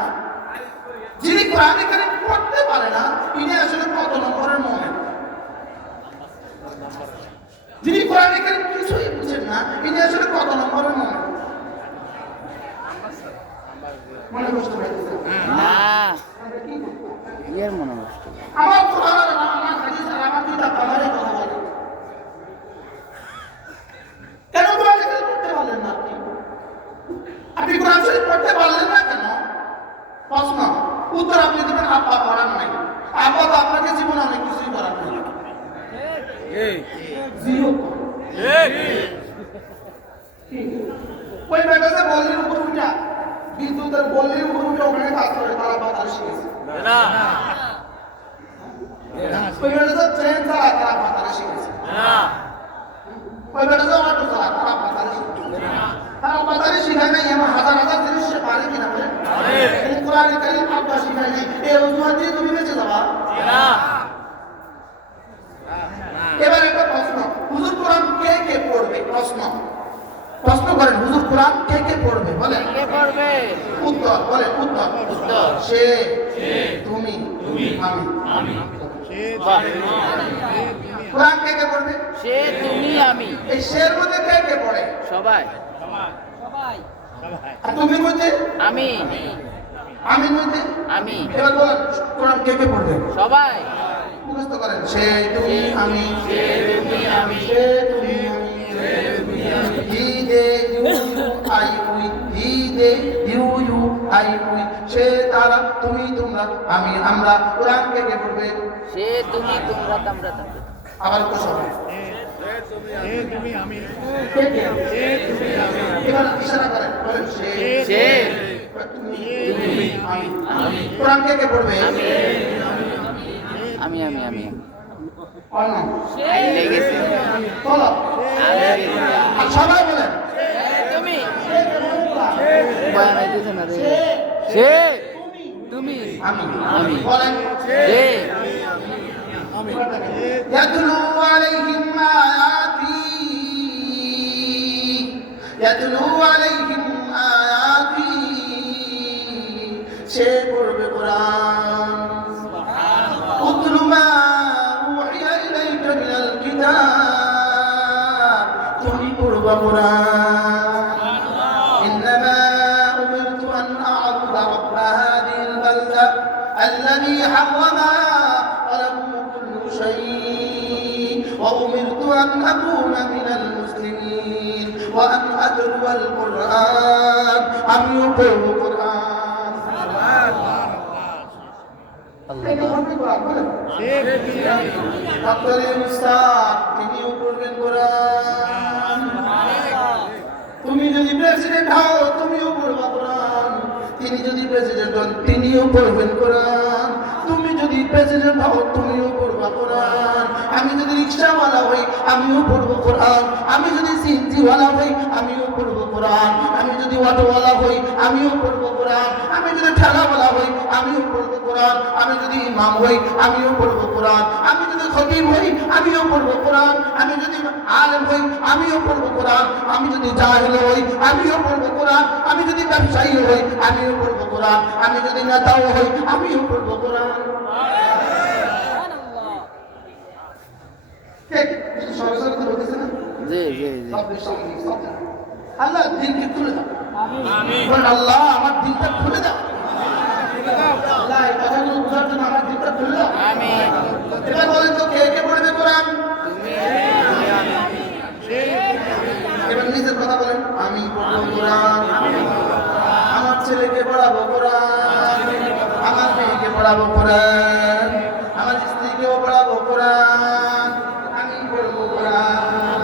যিনি কোরআন কারীম পড়তে পারে না তিনি আসলে কত নম্বরের মুমিন? যিনি কোরআন কারীম কিছুই বুঝেন না তিনি আসলে কত নম্বরের মুমিন? মনে কষ্ট হইতেছে না। এর মনে কষ্ট। আমার কোরআন আর আমার হাদিস আর আমার কিতাব আমারই কথা বলে। কেন কোরআন কারীম পড়তে পারলেন না আপনি? আপনি কোরআন শরীফ পড়তে পারলেন না কেন? প্রশ্ন উত্তর আপনি দেবেন আব্বা পড়ান নাই। আব্বা তো আপনাকে জীবনে অনেক কিছুই করার নাই। ওই বেটাতে বল্লির উপর উঠা বিদ্যুতের বল্লির উপর উঠে ওখানে কাজ করে তার আব্বা তার শিখেছে। ওই বেটাতে ট্রেন চালায় তার আব্বা তার শিখেছে। ওই বেটাতে অটো চালায় তার আব্বা তার শিখেছে। তার আব্বা তার শিখায় নাই এমন হাজার হাজার জিনিস সে পারে কিনা বলেন? কোরআন কারীম আব্বা শিখায় নাই, এই অজুহাত দিয়ে তুমি বেঁচে যাবা? এবার একটা প্রশ্ন, হুজুর কোরআন কে কে পড়বে? প্রশ্ন করেন, হুজুর কোরআন কে কে পড়বে বলেন? কে পড়বে? উত্তর বলেন, উত্তর সে, তুমি, আমি। কোরআন কে কে পড়বে? সে, তুমি, আমি। এই শের মধ্যে কে কে পড়ে? সবাই। আর তুমি মধ্যে? আমি। আমি মধ্যে? আমি। এবার বলেন কোরআন কে কে পড়বে? সবাই। মুখস্থ করেন সে তুমি আমি সে তুমি আমি সে তুমি আমি he they you I we he they you I we সে তারা তুমি তোমরা আমি আমরা কোরআন কে কে পড়বে সে তুমি তোমরা তোমরা তোমরা আবার তো সব কে কে? এবার ইশারা করেন বলেন সে সে তুমি আমি কোরআন কে কে পড়বে আমি অন্য লেগেছে বলো আর সবাই বলেন তুমি বয়ান হইতেছে না রে সে তুমি আমি বলেন সে يتلو عليهم آياتي يتلو عليهم آياتي সে পড়বে কোরআন اتل ما أوحي إليك من الكتاب তুমি পড়বে কোরআন إنما أمرت أن أعبد رب هذه البلدة الذي حرمها وله كل شيء وأمرت أن أكون من المسلمين وأن أتلو القرآن أم يقرأ القرآن ডক্টর মুস্তাক তিনিও পড়বেন কোরআন তুমি যদি প্রেসিডেন্ট হও তুমিও পড়বা কোরআন তিনি যদি প্রেসিডেন্ট হন তিনিও পড়বেন কোরআন তুমি যদি প্রেসিডেন্ট হও তুমিও পড়বা কোরআন আমি যদি রিকশাওয়ালা হই আমিও পড়বো কোরআন আমি যদি সিএনজিওয়ালা হই আমিও পড়বো কোরআন আমি যদি অটোওয়ালা হই আমিও পড়বো কোরআন আমি যদি ঠেলাওয়ালা হই আমিও পড়বো কোরআন আমি যদি ইমাম হই আমিও পড়বো কোরআন আমি যদি খতিব হই আমিও পড়বো কোরআন আমি যদি আলেম হই আমিও পড়বো কোরআন আমি যদি জাহিল হই আমিও পড়বো কোরআন আমি যদি ব্যবসায়ী হই আমিও পড়বো কোরআন আমি যদি নেতাও হই আমিও পড়বো কোরআন ঠিক সরস্বতী বলতেছে না জি জি জি আল্লাহ দিলকে খুলে দাও আমিন আল্লাহ আমার দিলটা খুলে দাও আল্লাহ এই কথাগুলো বোঝার জন্য আমার দিলটা খুলে দাও আমিন এবার বলেন তো কে কে পড়বে কোরআন তুমি এবার নিজের কথা বলেন আমি পড়বো কোরআন আমার ছেলেকে পড়াবো কোরআন আমার মেয়েকে পড়াবো কোরআন আমার স্ত্রীকেও পড়াবো কোরআন আমি পড়বো কোরআন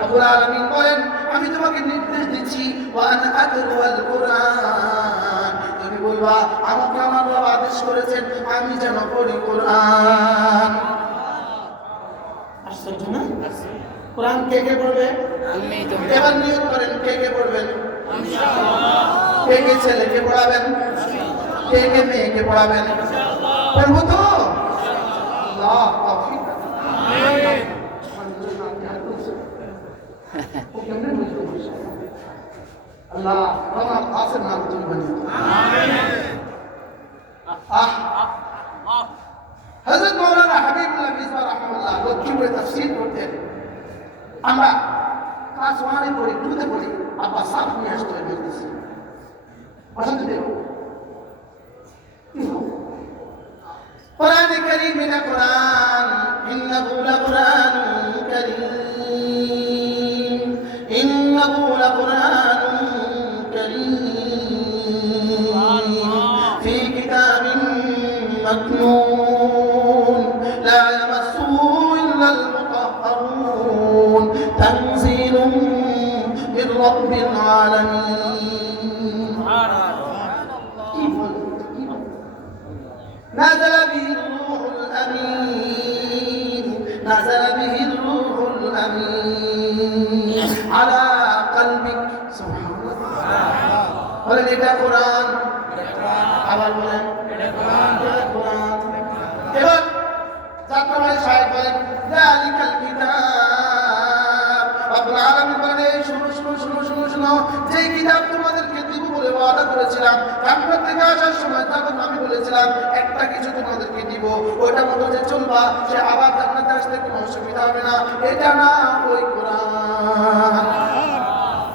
রব্বুল আলামিন বলেন আমি তোমাকে নির্দেশ দিচ্ছি ওয়ান আতলুল কোরআন তুমি বলবা আমাকে আমার রব আদেশ করেছেন আমি যেন পড়ি কোরআন আশ্চর্য না কোরআন কে কে পড়বে তুমি এবার নিয়ত করেন কে কে পড়বেন কে কে ছেলেকে পড়াবেন কে কে মেয়েকে পড়াবেন পড়বো তো আল্লাহ তৌফিক আল্লাহ আমার আসের নাম তুমি বানিয়ে হযরত মাওলানা হাবিবুল্লাহ মিসবা রাহমাতুল্লাহ লক্ষ্মীপুরে তাফসীর করতেন আমরা ক্লাস 1 এ পড়ি 2 তে পড়ি আব্বা সাফ নিয়ে আসতো বলতেছি পছন্দ দেব কোরআন কারীম এটা কোরআন ইন্নাহু লাকুরআনুন কারীম ইন্নাহু লাকুরআনুন কারীম ফি কিতাবিন মাকনুন লা ইয়ামাসসুহু ইল্লাল মুতাহহারুন তানজিলুম মির রাব্বিল আলামিন نزل به الروح الأمين نزل به الروح الأمين على قلبك سبحان الله বলেন এটা কোরআন আবার বলেন এটা কোরআন এবার যাত্রাবাড়ি সাহেব বলেন যালিকাল কিতাব রব্বুল আলামিন বলেন এই শুনো শুনো শুনো শুনো শুনো যে কিতাব তোমাদেরকে দিব বলে ওয়াদা করেছিলাম জান্নাত থেকে আসার সময় তখন আমি বলেছিলাম একটা কিছু তোমাদেরকে দিব ওইটা মতো যে চলবা সে আবার জান্নাতে আসতে কোনো অসুবিধা হবে না এটা না ওই কোরআন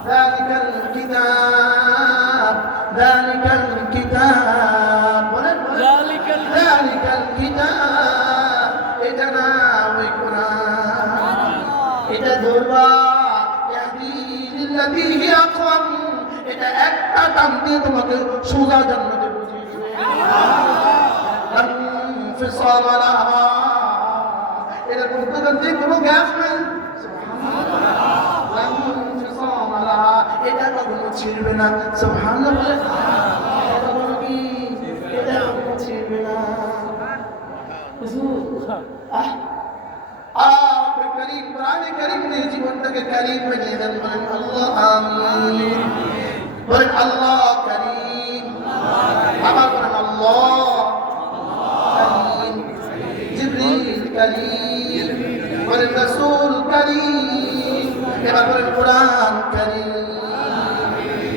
যালিকাল কিতাব যালিকাল কিতাব বলেন যালিকাল কিতাব ধরবা ইয়াহদি লিল্লাতি হিয়া আকওয়াম, এটা একটা টান দিয়ে তোমাকে সোজা জান্নাতে পৌঁছে দিবে। ইনফিসাম লাহা, এটা মধ্যে কোনো গ্যাপ নাই। সুবহানাল্লাহ, ইনফিসাম লাহা, এটা কখনো ছিড়বে না। সুবহানাল্লাহ বলে এটা কখনো কি, এটা কখনো ছিড়বে না। করিম কোরআনে কারীম ने জীবনটাকে কারীম বানিয়ে দেন। বলেন আল্লাহ আমিন, বলেন আল্লাহ কারীম, আবার বলেন আল্লাহ কারীম, জিবরিল কারীম, বলেন রাসূল কারীম, এবার বলেন কোরআন কারীম।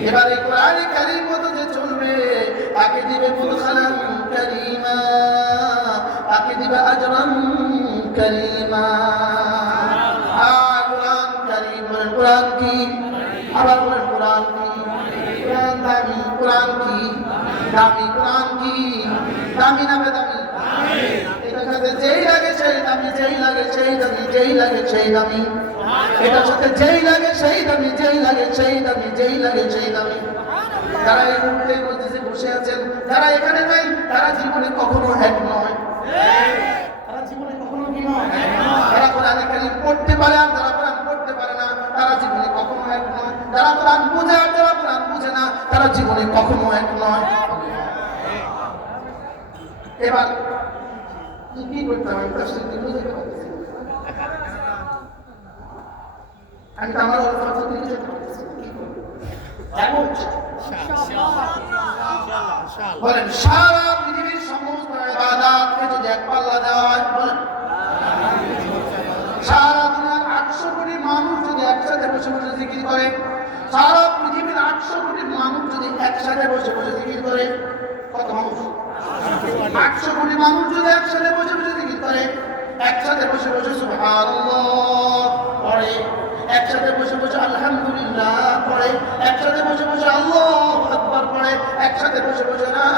এবার এই কোরআনে কারীম মতো যে চলবে তাকে দিবে মুদখালান কারীমা, তাকে দিবে আজরান কারীমা। কোরআন কারীম, বলেন কোরআন কি, আবার বলেন কোরআন কি। কোরআন দামি, কোরআন কি দামি, কোরআন কি দামি না বেদামি? এটার সাথে যেই লাগে সেই দামি, যেই লাগে সেই দামি, যেই লাগে সেই দামি। এটার সাথে যেই লাগে সেই দামি, যেই লাগে সেই দামি, যেই লাগে সেই দামি। যারা এই মুহূর্তে মজলিসে বসে আছেন, যারা এখানে নাই, তারা জীবনে কখনো এক নয়। তারা জীবনে কখনো কি নয়? যারা কোরআনে কারীম পড়তে পারে আর যারা কোরআন পড়তে পারে না, তারা জীবনে কখনো এক নয়। যারা কোরআন বুঝে আর যারা কোরআন বুঝে না, তারা জীবনে কখনো এক নয়। এবার কি করতে হবে? তাফসীর বুঝতে পারতেছি, আমি তো আমার অর্থ দিয়ে যেতে পারতেছি। কি করব? বলেন সারা পৃথিবীর সমস্ত ইবাদতকে যদি এক পাল্লা দেওয়া হয়, বলেন সারা দুনিয়ার 800 কোটি মানুষ যদি একসাথে বসে বসে জিকির করে, সারা পৃথিবীর 800 কোটি মানুষ যদি একসাথে বসে বসে জিকির করে, কত মানুষ? 800 কোটি মানুষ যদি একসাথে বসে বসে জিকির করে, একসাথে বসে বসে সুবহানাল্লাহ পড়ে, একসাথে বসে বসে আলহামদুলিল্লাহ পড়ে, একসাথে বসে বসে আল্লাহু আকবার পড়ে, একসাথে বসে বসে লা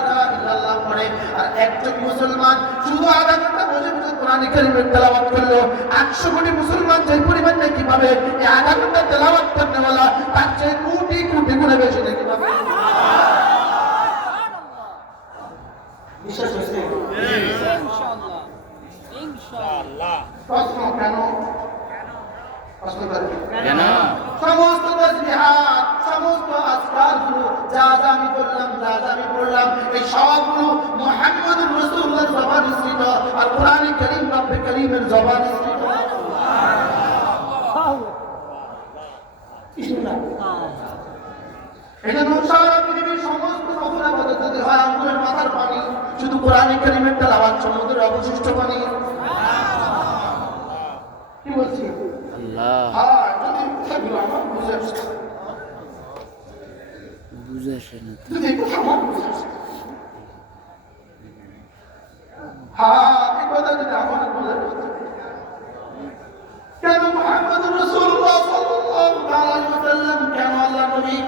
ইলাহা ইল্লাল্লাহ পড়ে, আর একজন মুসলমান শুধু আধা ঘন্টা বসে বসে কোরআনে কারীমের তেলাওয়াত করলো, 800 কোটি মুসলমান যে পরিমাণ নাকি পাবে এই আধা ঘন্টা তেলাওয়াত করনেওয়ালা তার চেয়ে কোটি কোটি গুণে বেশি নাকি পাবে। বিশ্বাস হচ্ছে? ইনশাআল্লাহ, ইনশাআল্লাহ। প্রশ্ন কেন? প্রশ্ন করেন কেন? সমস্ত তাসবিহাত, সমস্ত আজকারগুলো যা যা আমি বললাম, যা যা আমি বললাম, এই সবগুলো মুহাম্মদুর রাসূলুল্লাহর জবানে সৃষ্ট আর কোরআনে কারীম রব্বে কারীমের জবানে সৃষ্ট। এটা সারা পৃথিবীর সমস্ত নফল ইবাদত যদি হয় আঙ্গুলের মাথার পানি, শুধু কোরআনে কারীমের তেলাওয়াত সমুদ্রের অবশিষ্ট পানি। কি বলছি? আল্লাহ যদি কথাগুলো আমার বুঝে আসে, বুঝে আসে না। যদি কথা আমার বুঝে আসে, এই কথা যদি আমার বুঝে আসে, কেন মুহাম্মদুর রাসূলুল্লাহ সাল্লাল্লাহু আলাইহি ওয়াসাল্লাম, কেন আল্লাহর নবী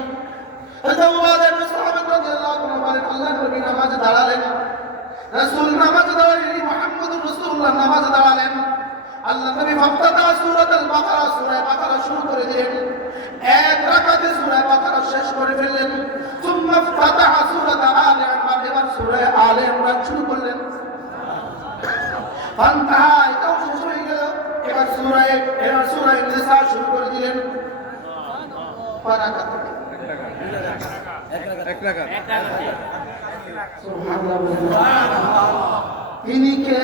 আল্লাহ নবী নামাজে দাঁড়ালেন, রাসূল নামাজে দাঁড়ালেন, মুহাম্মদুর রাসূলুল্লাহ নামাজে দাঁড়ালেন, আল্লাহ নবী ফাফতাতা সূরাতুল বাকারা, সূরা বাকারা শুরু করে দিলেন, এক রাকাতে সূরা বাকারা শেষ করে ফেললেন। সুম্মা ফাতাহা সূরাত আলে ইমরান, এবার সূরা আলে ইমরান শুরু করলেন। ফান্তাহা, এটাও শেষ হয়ে গেল, এবার সূরা নিসা শুরু করে দিলেন। ফারাকাত এক রাকাত সুবহানাল্লাহ। তিনি কে?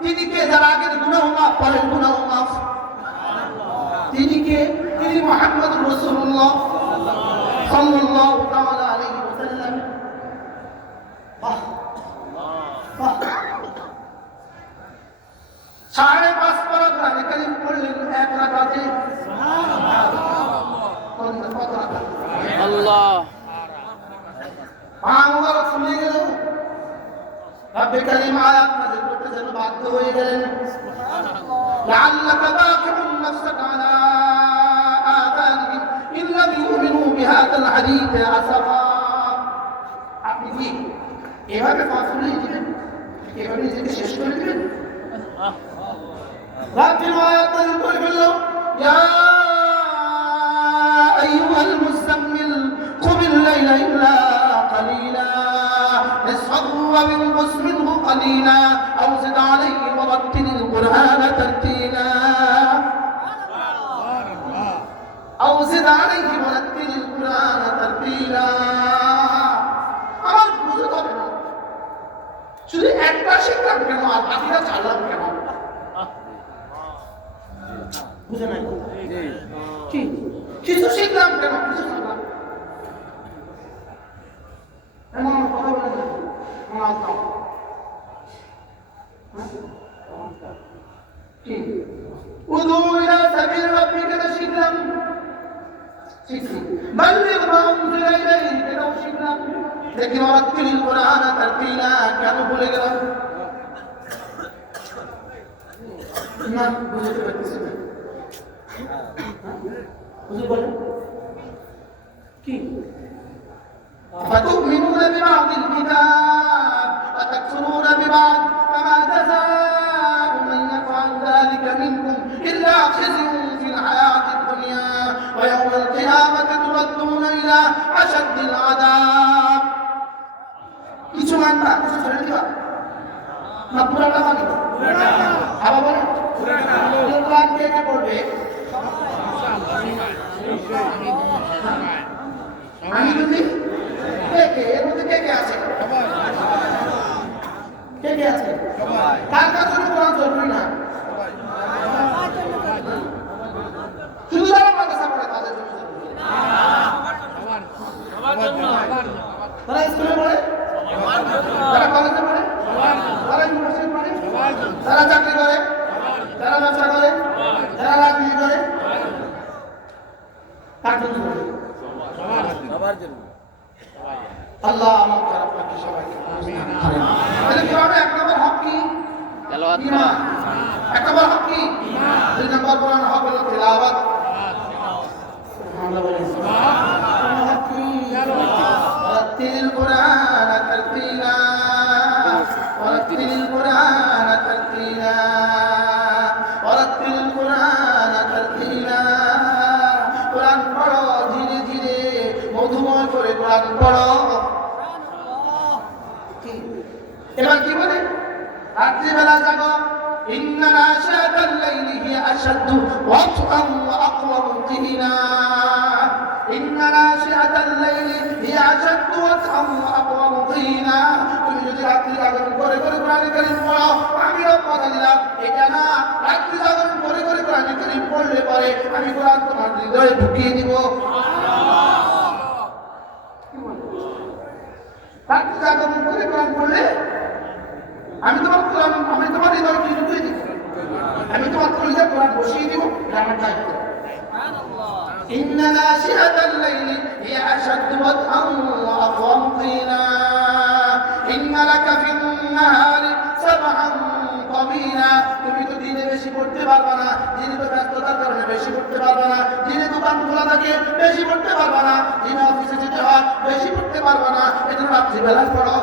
তিনি কে? যারা আগের গুনাহ মাফ, পরের গুনাহ মাফ। তিনি কে? তিনি মুহাম্মদুর রাসূলুল্লাহ সাল্লাল্লাহু তাআলা আলাইহি ওয়াসাল্লাম। বাহ বাহ, 5.5 পারা কোরআন কারীম পড়লেন এক রাকাতে। আল্লাহ মুবারক শুনে গেল, রব্বে কারীম আয়াত নাযিল করতে যেন বাধ্য হয়ে গেলেন। লাআল্লাকা বাকিউন নাফসাকা আলা আযানিহিম ইন লাম ইউমিনু বিহাযাল হাদীথ আসাফা। আপনি কি এভাবে ফাসলে দিবেন? এভাবে নিজেকে শেষ করে দিবেন রাতের আয়াত নাযিল করে ফেলল ইয়া আইয়ুহাল মুযাম্মিল কুমিল লাইলা ইল্লা কালিলা নিসফাহু ওয়া ইনকুস মিনহু কালিলা আও জিদ আলাইহি ওয়া রাত্তিলিল কুরআনা তারতিলা আও জিদ আলাইহি ওয়া রাত্তিলিল কুরআনা তারতিলা আমার বুঝতে হবে না শুধু একটা শিখলাম কেন আর বাকিটা ছাড়লাম কেন বুঝে নাই কি কিছু শিখলাম কেন কিছু ছাড়লাম এমন কথা বলে না আমার আত্মা কি উদু ইলা সাবিল রাব্বিকা শিখলাম بلغ ما أنزل إليك لو شئنا لكن ورتل القرآن ترتيلا কেন ভুলে গেলাম না বুঝতে পারতেছি না বুঝতে বলেন কি فتؤمنون ببعض الكتاب وتكفرون ببعض فما جزاء من يفعل ذلك منكم إلا خزي في الحياة الدنيا ويوم القيامة تردون إلى أشد العذاب কিছু মানবা কিছু ছেড়ে দিবা না পুরাটা মানি আবার বলেন কোরআন কে কে পড়বে আমি বলি কে কে এর মধ্যে কে কে আছে কে কে আছে কার কাছে কোরআন জরুরি না শুধু যারা মাদ্রাসা পড়ে তাদের জন্য তারা স্কুলে পড়ে তারা কলেজে পড়ে তারা ইউনিভার্সিটি পড়ে তারা চাকরি করে তারা ব্যবসা করে তারা রাজনীতি করে কার জন্য সবার জন্য আল্লাহ আমাকে আপনাকে সবাইকে আমিন তাহলে কোরআনে এক নম্বর হক কি তেলাওয়াত করা এক নম্বর হক কি দুই নম্বর কোরআন হক হলো তেলাওয়াত সুবহানাল্লাহ বলেন সুবহানাল্লাহ হক কি রাতিল কোরআন তারতিলা রাতিল কোরআন তারতিলা রাতিল কোরআন তারতিলা কোরআন পড়ো ধীরে ধীরে মধুময় করে কোরআন পড়ো এবার কি বলে রাত্রিবেলা জাগো ইন্না নাশিআতাল লাইলি হিয়া আশাদ্দু ওয়াতআন ওয়া আকওয়ামু কিনা ইন্না নাশিআতাল লাইলি হিয়া আশাদ্দু ওয়াতআন ওয়া আকওয়ামু কিনা তুমি যদি রাত্রি জাগরণ করে করে কোরআন কারীম পড়ো আমিও কথা দিলাম এটা না রাত্রি জাগরণ করে করে কোরআন কারীম পড়লে পরে আমি কোরআন তোমার হৃদয়ে ঢুকিয়ে দিব রাত্রি জাগরণ করে কোরআন পড়লে আমি তোমার হৃদয়ে কি ঢুকিয়ে দিব আমি তোমার কলিজা কোরআন বসিয়ে দিব এটা আমার দায়িত্ব إن ناشئة الليل هي أشد وطئا وأقوم قيلا إن لك في النهار سبحا طويلا তুমি তো দিনে বেশি পড়তে পারবে না দিনে তো ব্যস্ততার কারণে বেশি পড়তে পারবে না দিনে দোকান খোলা থাকে বেশি পড়তে পারবে না দিনে অফিসে যেতে হয় বেশি পড়তে পারবে না এজন্য রাত্রিবেলা পড়ো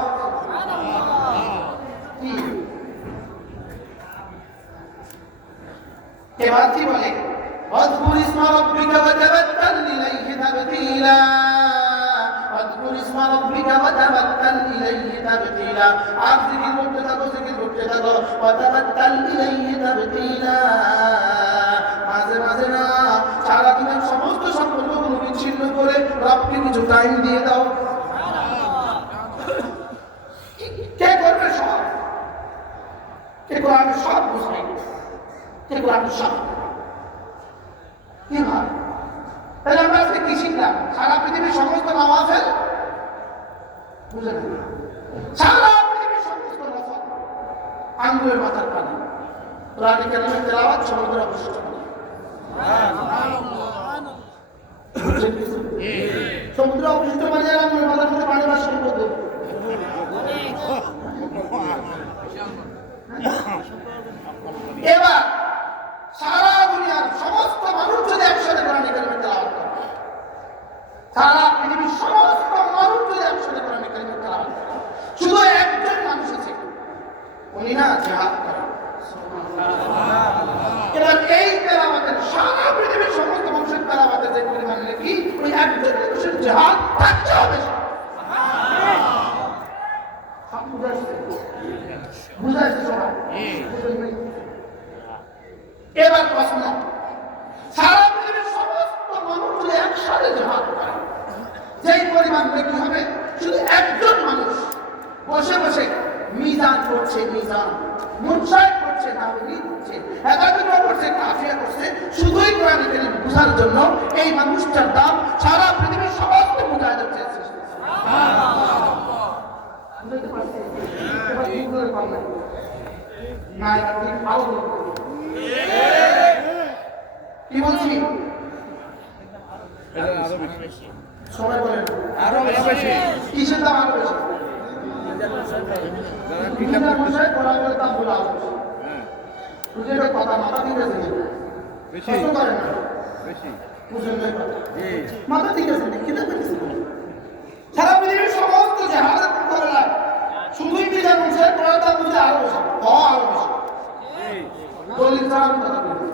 এবার কি বলে واذكر اسم ربك وتبتل إليه تبتيلا واذكر اسم ربك وتبتل إليه تبتيلا আর জিকির করতে থাকো وتبتل إليه تبتيلا মাঝে মাঝে না সারা দিনের সমস্ত সম্পর্কগুলো বিচ্ছিন্ন করে রবকে কিছু টাইম দিয়ে দাও কে করবে সব কে কোরআন সব বুঝবে কে কোরআন সব কি হয় তাহলে আমরা আজকে কি শিখলাম সারা পৃথিবীর সমস্ত নওয়াফেল বুঝলেন সারা পৃথিবীর সমস্ত নওয়াফেল আঙ্গুলের মাথার পানি কোরআন কারীমের তেলাওয়াত সমুদ্র অবশিষ্ট পানি সমুদ্র অবশিষ্ট পানি আর আঙ্গুলের মাথার মধ্যে পানি বাষ্পীভূত করতে এবার সারা দুনিয়ার সমস্ত মানুষ যদি একসাথে কোরআন কারীমের তেলাওয়াত করে সারা পৃথিবীর সমস্ত মানুষ যদি একসাথে কোরআন কারীমের তেলাওয়াত করে শুধু একজন মানুষ আছে মুমিনা জিহাদ করে। এবার এই তেলাওয়াতের সারা পৃথিবীর সমস্ত মানুষের তেলাওয়াতের যে পরিমাণ নাকি ওই একজন মানুষের জিহাদ তার চেয়েও বেশি। বুঝাইছে সবাই? এবার প্রশ্ন, সারা পৃথিবীর সমস্ত মানুষ যদি একসাথে জিহাদ করে যেই পরিমাণ নাকি হবে, শুধু একজন মানুষ বসে বসে মিজান করছে, মিজান মুনসাই করছে, নাওলি করছে, একাগ্র করছে, কাফিয়া করছে, শুধুই কোরআনে কারীম বুঝার জন্য এই মানুষটার দাম সারা পৃথিবীর সমস্ত মুজাহিদের চেয়ে শ্রেষ্ঠ। বুঝতে পারছেন? এবার কি করে পারলেন? না, এটা ঠিক আরো বলবো। কি বলছি? সবাই বলেন আরো বেশি। কিসের দাম আরো বেশি? কথা মাথা ঠিক আছে, মাথা ঠিক আছে, সারা পৃথিবীর সমস্ত জাহাজের মোকাবেলায় শুধুই মিজান হোসেন পড়াটা বুঝে আরো বেশি, আরো বেশি দলিল ছাড়া আমি কথা বলি।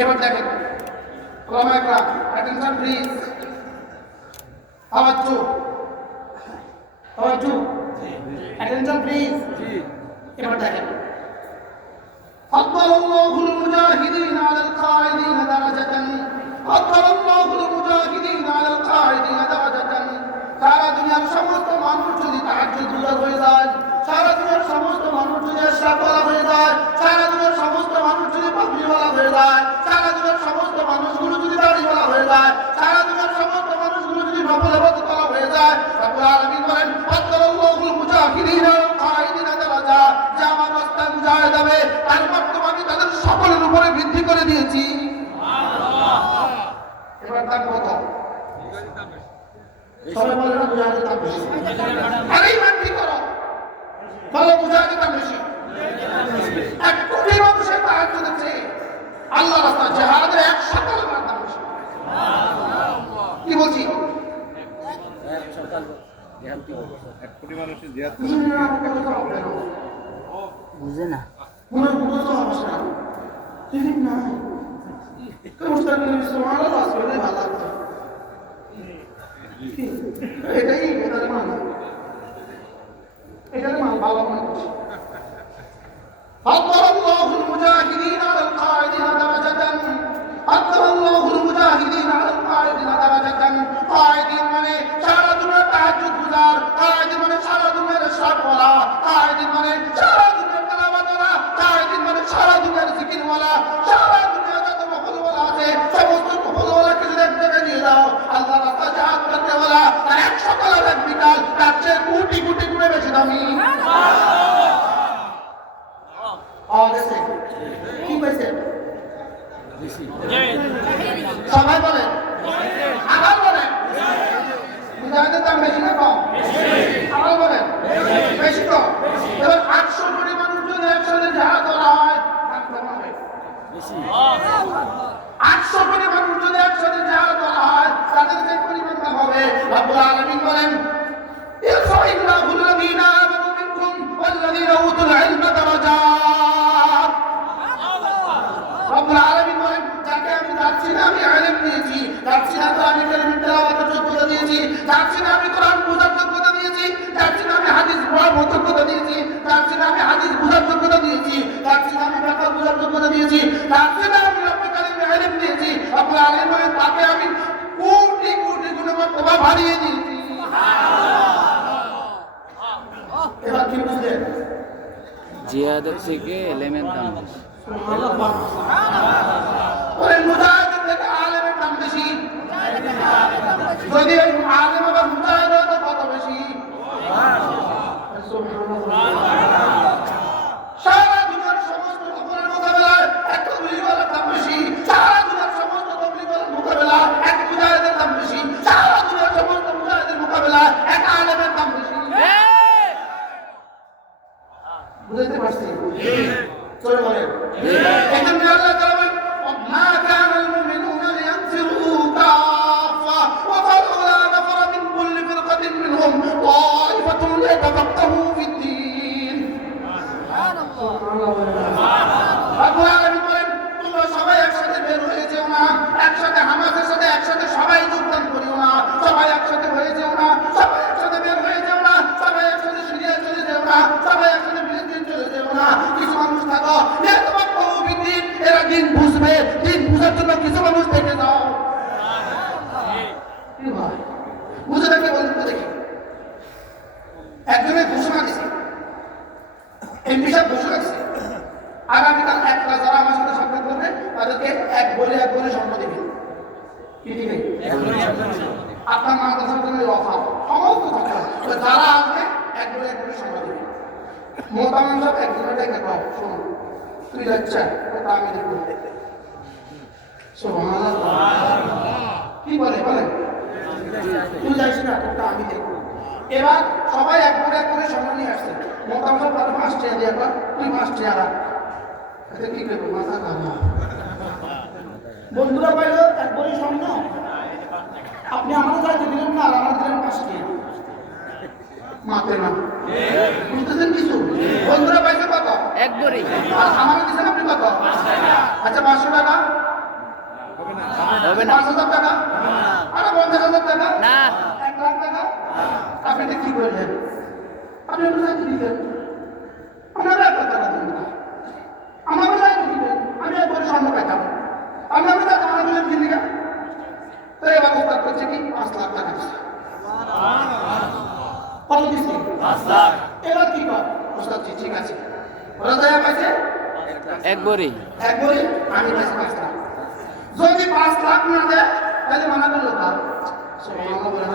এবার দেখেন attention please, attention please। এবার দেখেন فضل الله المجاهدين على القاعدين درجة، فضل الله المجاهدين على القاعدين درجة। সারা দুনিয়ার সমস্ত মানুষ যদি তাহাজ্জুদ গুজার হয়ে যায়, সারা দুনিয়ার সমস্ত মানুষ যদি ইশরাকওয়ালা হয়ে যায়, সারা দুনিয়ার সমস্ত মানুষ যদি পাগড়িওয়ালা হয়ে যায়, সারা দুনিয়ার সমস্ত মানুষগুলো যদি দাড়িওয়ালা হয়ে যায়, সারা দুনিয়ার সমস্ত মানুষগুলো যদি নফল ইবাদতওয়ালা হয়ে যায়, রব্বুল আলামিন বলেন ফাদদালাল্লাহুল মুজাহিদিন আল কাঈদিন দারাজা, যে আমার রাস্তায় মুজাহিদ হবে তার মর্তবা আমি তাদের সকলের উপরে বৃদ্ধি করে দিয়েছি। সুবহানাল্লাহ। এবার তার কথা সবাই বলে না মুজাহিদের দাম বেশি, আরে ইমান ঠিক করো, বলো মুজাহিদের দাম বেশি। এক কোটি মানুষের তাহাজ্জুদ আছে, আল্লাহর রাস্তায় জিহাদের এক সকাল দাম বেশি। কি বলছি? এক সকাল জিহাদ কি বলছো? এক কোটি মানুষের জিহাদ বুঝে না, মনে বুঝতে হবে না, ঠিক না? কমস্টার নিয়ে সুবহানাল্লাহ আসলে ভালো লাগতো, এটার মান ভালো মনে করছি। فضل الله المجاهدين على القاعدين درجة، فضل الله المجاهدين على القاعدين درجة। قاعدين মানে সারা দুনিয়ার তাহাজ্জুদ গুজার, قاعدين মানে সারা দুনিয়ার ইশরাকওয়ালা, قاعدين মানে সারা দুনিয়ার তেলাওয়াতওয়ালা, قاعدين মানে সারা দুনিয়ার জিকিরওয়ালা, সারা দুনিয়ার যত নফলওয়ালা আছে সমস্ত নফলওয়ালাকে যদি এক জায়গায় নিয়ে যাও, আল্লাহর রাস্তায় জিহাদ করতেওয়ালা তার এক সকাল আর এক বিকাল তার চেয়ে কোটি কোটি গুণে বেশি দামি। কি পাইছে? সবাই বলেন, আবার বলেন, মুজাহিদের দাম বেশি না কম? আবার বলেন, বেশি কম? এবার 800 কোটি মানুষ যদি একসাথে জিহাদ করা হয়, 800 কোটি মানুষ যদি একসাথে জিহাদ করা হয়, তাদের যে পরিমাণ দাম হবে, রব্বুল আলামিন বলেন ইরফাইল্লাহুল লাযীনা আমানু মিনকুম ওয়াল্লাযীনা উতুল ইলমা দারাজাত। রব্বুল আলামিন বলেন, যাকে আমি যাচ্ছি না আমি ইলম দিয়েছি, যাচ্ছি না তো আমি কালিমা তেলাওয়াতের যোগ্যতা দিয়েছি, যাচ্ছি না আমি কোরআন বোঝার যোগ্যতা দিয়েছি, যাচ্ছি না আমি হাদিস পড়ার যোগ্যতা দিয়েছি, যাচ্ছি না আমি হাদিস বোঝার যোগ্যতা দিয়েছি, যাচ্ছি না আমি ফিকহ বোঝার যোগ্যতা দিয়েছি, যাচ্ছি না আমি রব্বুল কালিমা ইলম দিয়েছি। রব্বুল আলামিন বলেন, তাকে আমি কোটি কোটি গুণে মর্তবা বাড়িয়ে দিয়েছি। এবার কি বুঝলেন? জিহাদের থেকে এলেমের দাম বেশি। মুজাহিদের থেকে আলেমের দাম বেশি। যদি আলেম আবার মুজাহিদ হয় তো কত বেশি? সারা দুনিয়ার সমস্ত খবরের মোকাবেলায় একটা মুজাহিদের দাম বেশি, সারা দুনিয়ার সমস্ত তবলিগের মোকাবেলায় এক মুজাহিদের দাম বেশি, সারা দুনিয়ার সমস্ত মুজাহিদের মোকাবেলায় এক আলেমের দাম বেশি। বুঝতে পারছি? চলে বলেন, এখানে আল্লাহ তাআলা বলেন মা কানাল মুমিনুনা লিয়ানফিরু কাফা ওয়া ফালাউলা নাফারা মিন কুল্লি ফিরকাতিন কি হয় বুঝে থাকলে বলুন তো দেখি একজনের ঘোষণা দিছে এমপি সাহেব ঘোষণা দিছে আগামীকাল একটা যারা আমার সাথে সাক্ষাৎ করবে তাদেরকে এক বলে স্বর্ণ দেবে কি দিবে আপনার মাদ্রাসার জন্য অফার সমস্ত ছাত্র যারা আসবে এক বলে স্বর্ণ দেবে মোতামান সব একজনের ডেকে পাও শোনো তুই যাচ্ছা ওটা আমি দেখবো কি বলে বলে তুই যাইস না ওটা আমি দেখবো এবার সবাই এক করে স্বর্ণ নিয়ে আসছে মোতামান সব তারা 5 টাকা দিয়ে তুই 5 টাকা এটা কি করবো মাথা খারাপ বন্ধুরা পাইল এক বড়ি স্বর্ণ আপনি আমাকে যাইতে দিলেন না আর আমার দিলেন 5 টাকা মাপে না বুঝতেছেন কিছু বন্ধুরা পাইছে কত এক বড়ি আর আমাকে দিছেন আপনি কত আচ্ছা 500 টাকা হবে না 5,000 টাকা আরে 50,000 টাকা না 1 লাখ টাকা আপনি এটা কি করলেন আপনি ওটা যাইতে দিলেন আমার 1 লাখ টাকা দিলেন না আমার যাইতে দিলেন আমি একবার স্বর্ণ পেতাম আমি আপনার আমার দিলেন কি দিলেন তো এবার উত্তর করছে কি 5 লাখ টাকা দিচ্ছে কত দিচ্ছে 5 লাখ এবার কি কর ওস্তাদ জি ঠিক আছে ওরা দেয়া পাইছে এক বড়ি আমি পাইছি 5 লাখ যদি 5 লাখ না দেয় তাহলে মানা করলো কার সুবহানাল্লাহ বলেন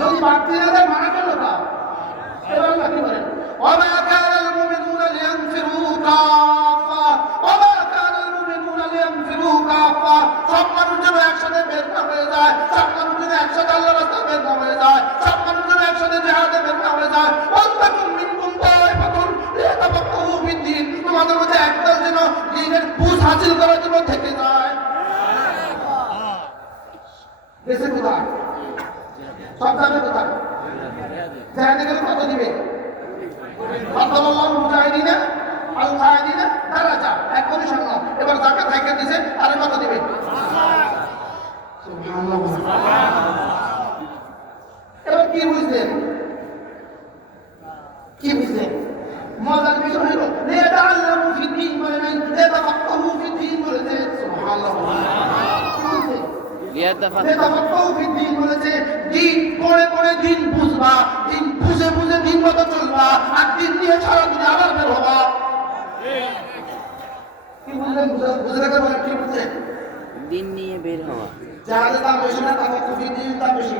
যদি বাড়তি না দেয় মানা করলো কার এবার আল্লাহ কি বলেন ওমা কানাল মুমিনুনা লিয়ানফিরু কাফা ওমা কানাল মুমিনুনা লিয়ানফিরু কাফা সব মানুষ যেন একসাথে বের না হয়ে যায় সব মানুষ যেন একসাথে আল্লাহর রাস্তায় বের না হয়ে যায় সব মানুষ যেন একসাথে জিহাদে বের না হয়ে যায় ওয়াল্লাকুম মিনকুম তাইফাতুন লিয়াতাফাক্কাহু ফিদ্দীন তোমাদের মধ্যে একদল যেন দ্বীনের বুঝ হাসিল করার জন্য থেকে যায় দেশে কোথায় সব যাবে কোথায় জিহাদে গেলে কত দিবে আল্লাহ মুজাহিদিনা আল কায়েদিনা দারাজা এক কোটি স্বর্ণ এবার যাকাত হাইকা দিছে আর কত দিবে সুবহানাল্লাহ এবার কি বুঝলেন মজার বিষয় হলো লিয়াতাআল্লামু ফিদ্দীন বলে নাই লিয়াতাফাক্কাহু ফিদ্দীন বলেছে সুবহানাল্লাহ লিয়াতাফাক্কাহু ফিদ্দীন বলেছে দিন পড়ে দিন বুঝবা দিন বুঝে দিন মতো চলবা আর দিন নিয়ে সারা দিন আবার বের হবা কি বুঝলেন বুঝে রাখা বলেন কি বুঝলেন দিন নিয়ে বের হওয়া জাহাজের দাম বেশি না তাফাক্কাহু ফিদ্দীন দাম বেশি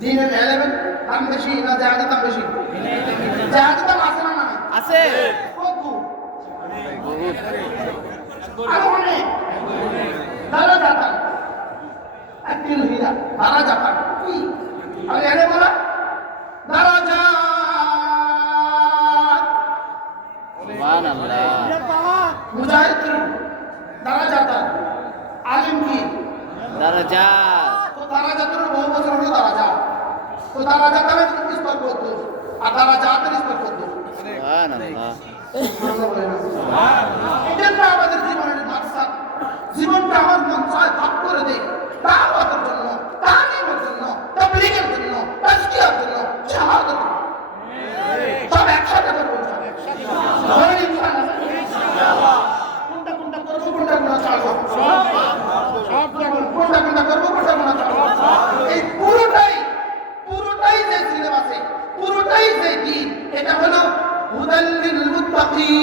দিনের এলেমেন্ট দাম বেশি না জাহাজের দাম বেশি জাহাজের দাম আছে না না আছে কত আরো অনেক দাঁড়া যাতা একদিন হীরা দাঁড়া যাতা কি আমি এনে বলা দাঁড়া যা সুবহানাল্লাহ মুজাহিদ কি দাঁড়া যাতা আলিম কি দারাজাত তো দাঁড়া যাতার বহু বছর হলো দাঁড়া যা তো দাঁড়া যাতার স্তর করতো আর দাঁড়া যাতের স্তর করতো সুবহানাল্লাহ এটা আমাদের জীবনের মাকসাদ জীবনটা আমার মন চায় ভাগ করে দেয় দাওয়াতের জন্য তালিমের জন্য তাবলীগের জন্য তাজকিয়ার জন্য শাহাদাতের জন্য সব একসাথে করব ইনশাআল্লাহ কোনটা করব কোনটা ছাড়ব সব কোনটা করব কোনটা ছাড়ব এই পুরোটাই যে সিলেবাসে পুরোটাই যে দ্বীন এটা হলো হুদাল লিল মুত্তাকিন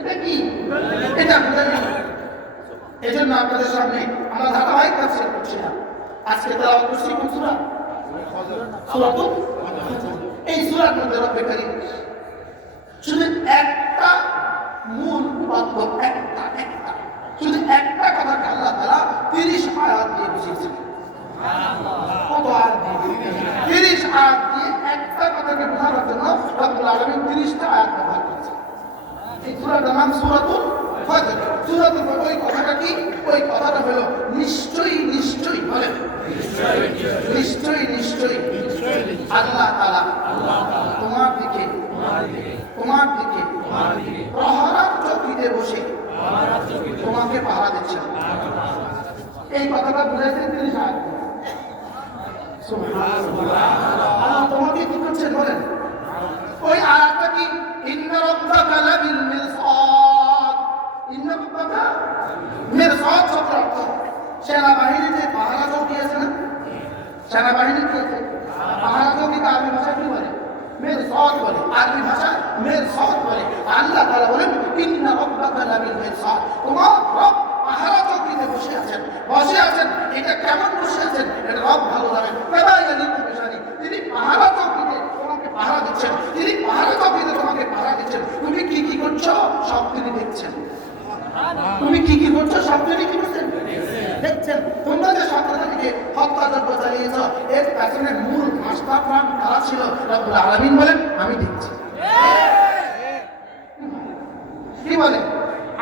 এটা কি এটা হুদাল এজন্য আপনাদের সামনে আমরা ধারাবাহিক তাফসীর করছি না আজকে তেলাওয়াত করছি কোন সূরা সূরাতুল এই সূরার মধ্যে রব্বে কারীম শুধু একটা মূল বাক্য একটা শুধু একটা কথাকে আল্লাহ তাআলা 30 আয়াত দিয়ে বুঝিয়েছেন কত আয়াত দিয়ে 30 আয়াত দিয়ে একটা কথাকে বোঝানোর জন্য রব্বুল আলামিন 30টা আয়াত ব্যবহার করেছেন এই সূরাটার নাম সূরাতুল ফজর সূরাতুল ফজর ওই কথাটা কি ওই কথাটা হলো নিশ্চয়ই বলেন নিশ্চয়ই আল্লাহ তাআলা তোমার দিকে প্রহরার চৌকিতে বসে তোমাকে পাহারা দিচ্ছেন এই কথাটা বুঝাইছেন 30 আয়াত সুবহানাল্লাহ আল্লাহ তোমাকে কি করছেন বলেন ওই আয়াতটা কি ইন্না রাব্বাকা লাবিল মিরসাদ ইন্না রাব্বাকা মিরসাদ সেনাবাহিনী কি আছে? পাহারা চৌকিকে আরবি ভাষায় কি বলে? মিরসাদ বলে। আরবি ভাষায় মিরসাদ বলে। আল্লাহ তাআলা বলেন ইন্না রাব্বাকা লাবিল মিরসাদ, তোমার রব পাহারা চৌকিতে বসে আছেন। বসে আছেন, এটা কেমন বসে আছেন এটা রব ভালো জানেন। তিনি পাহারা চৌকিতে তোমাকে পাহারা দিচ্ছেন, তিনি পাহারা চৌকিতে তোমাকে পাহারা দিচ্ছেন। তুমি কি কি করছো সব তিনি দেখছেন। তুমি কি কি করছো সব তিনি কি করছেন? দেখছেন। তোমরা যে সন্তানকে হত্যাযজ্ঞ চালিয়েছ এর পেছনের মূল মাস্টার প্ল্যান কারা ছিল? রব্বুল আলামিন বলেন আমি দেখছি। কি বলে?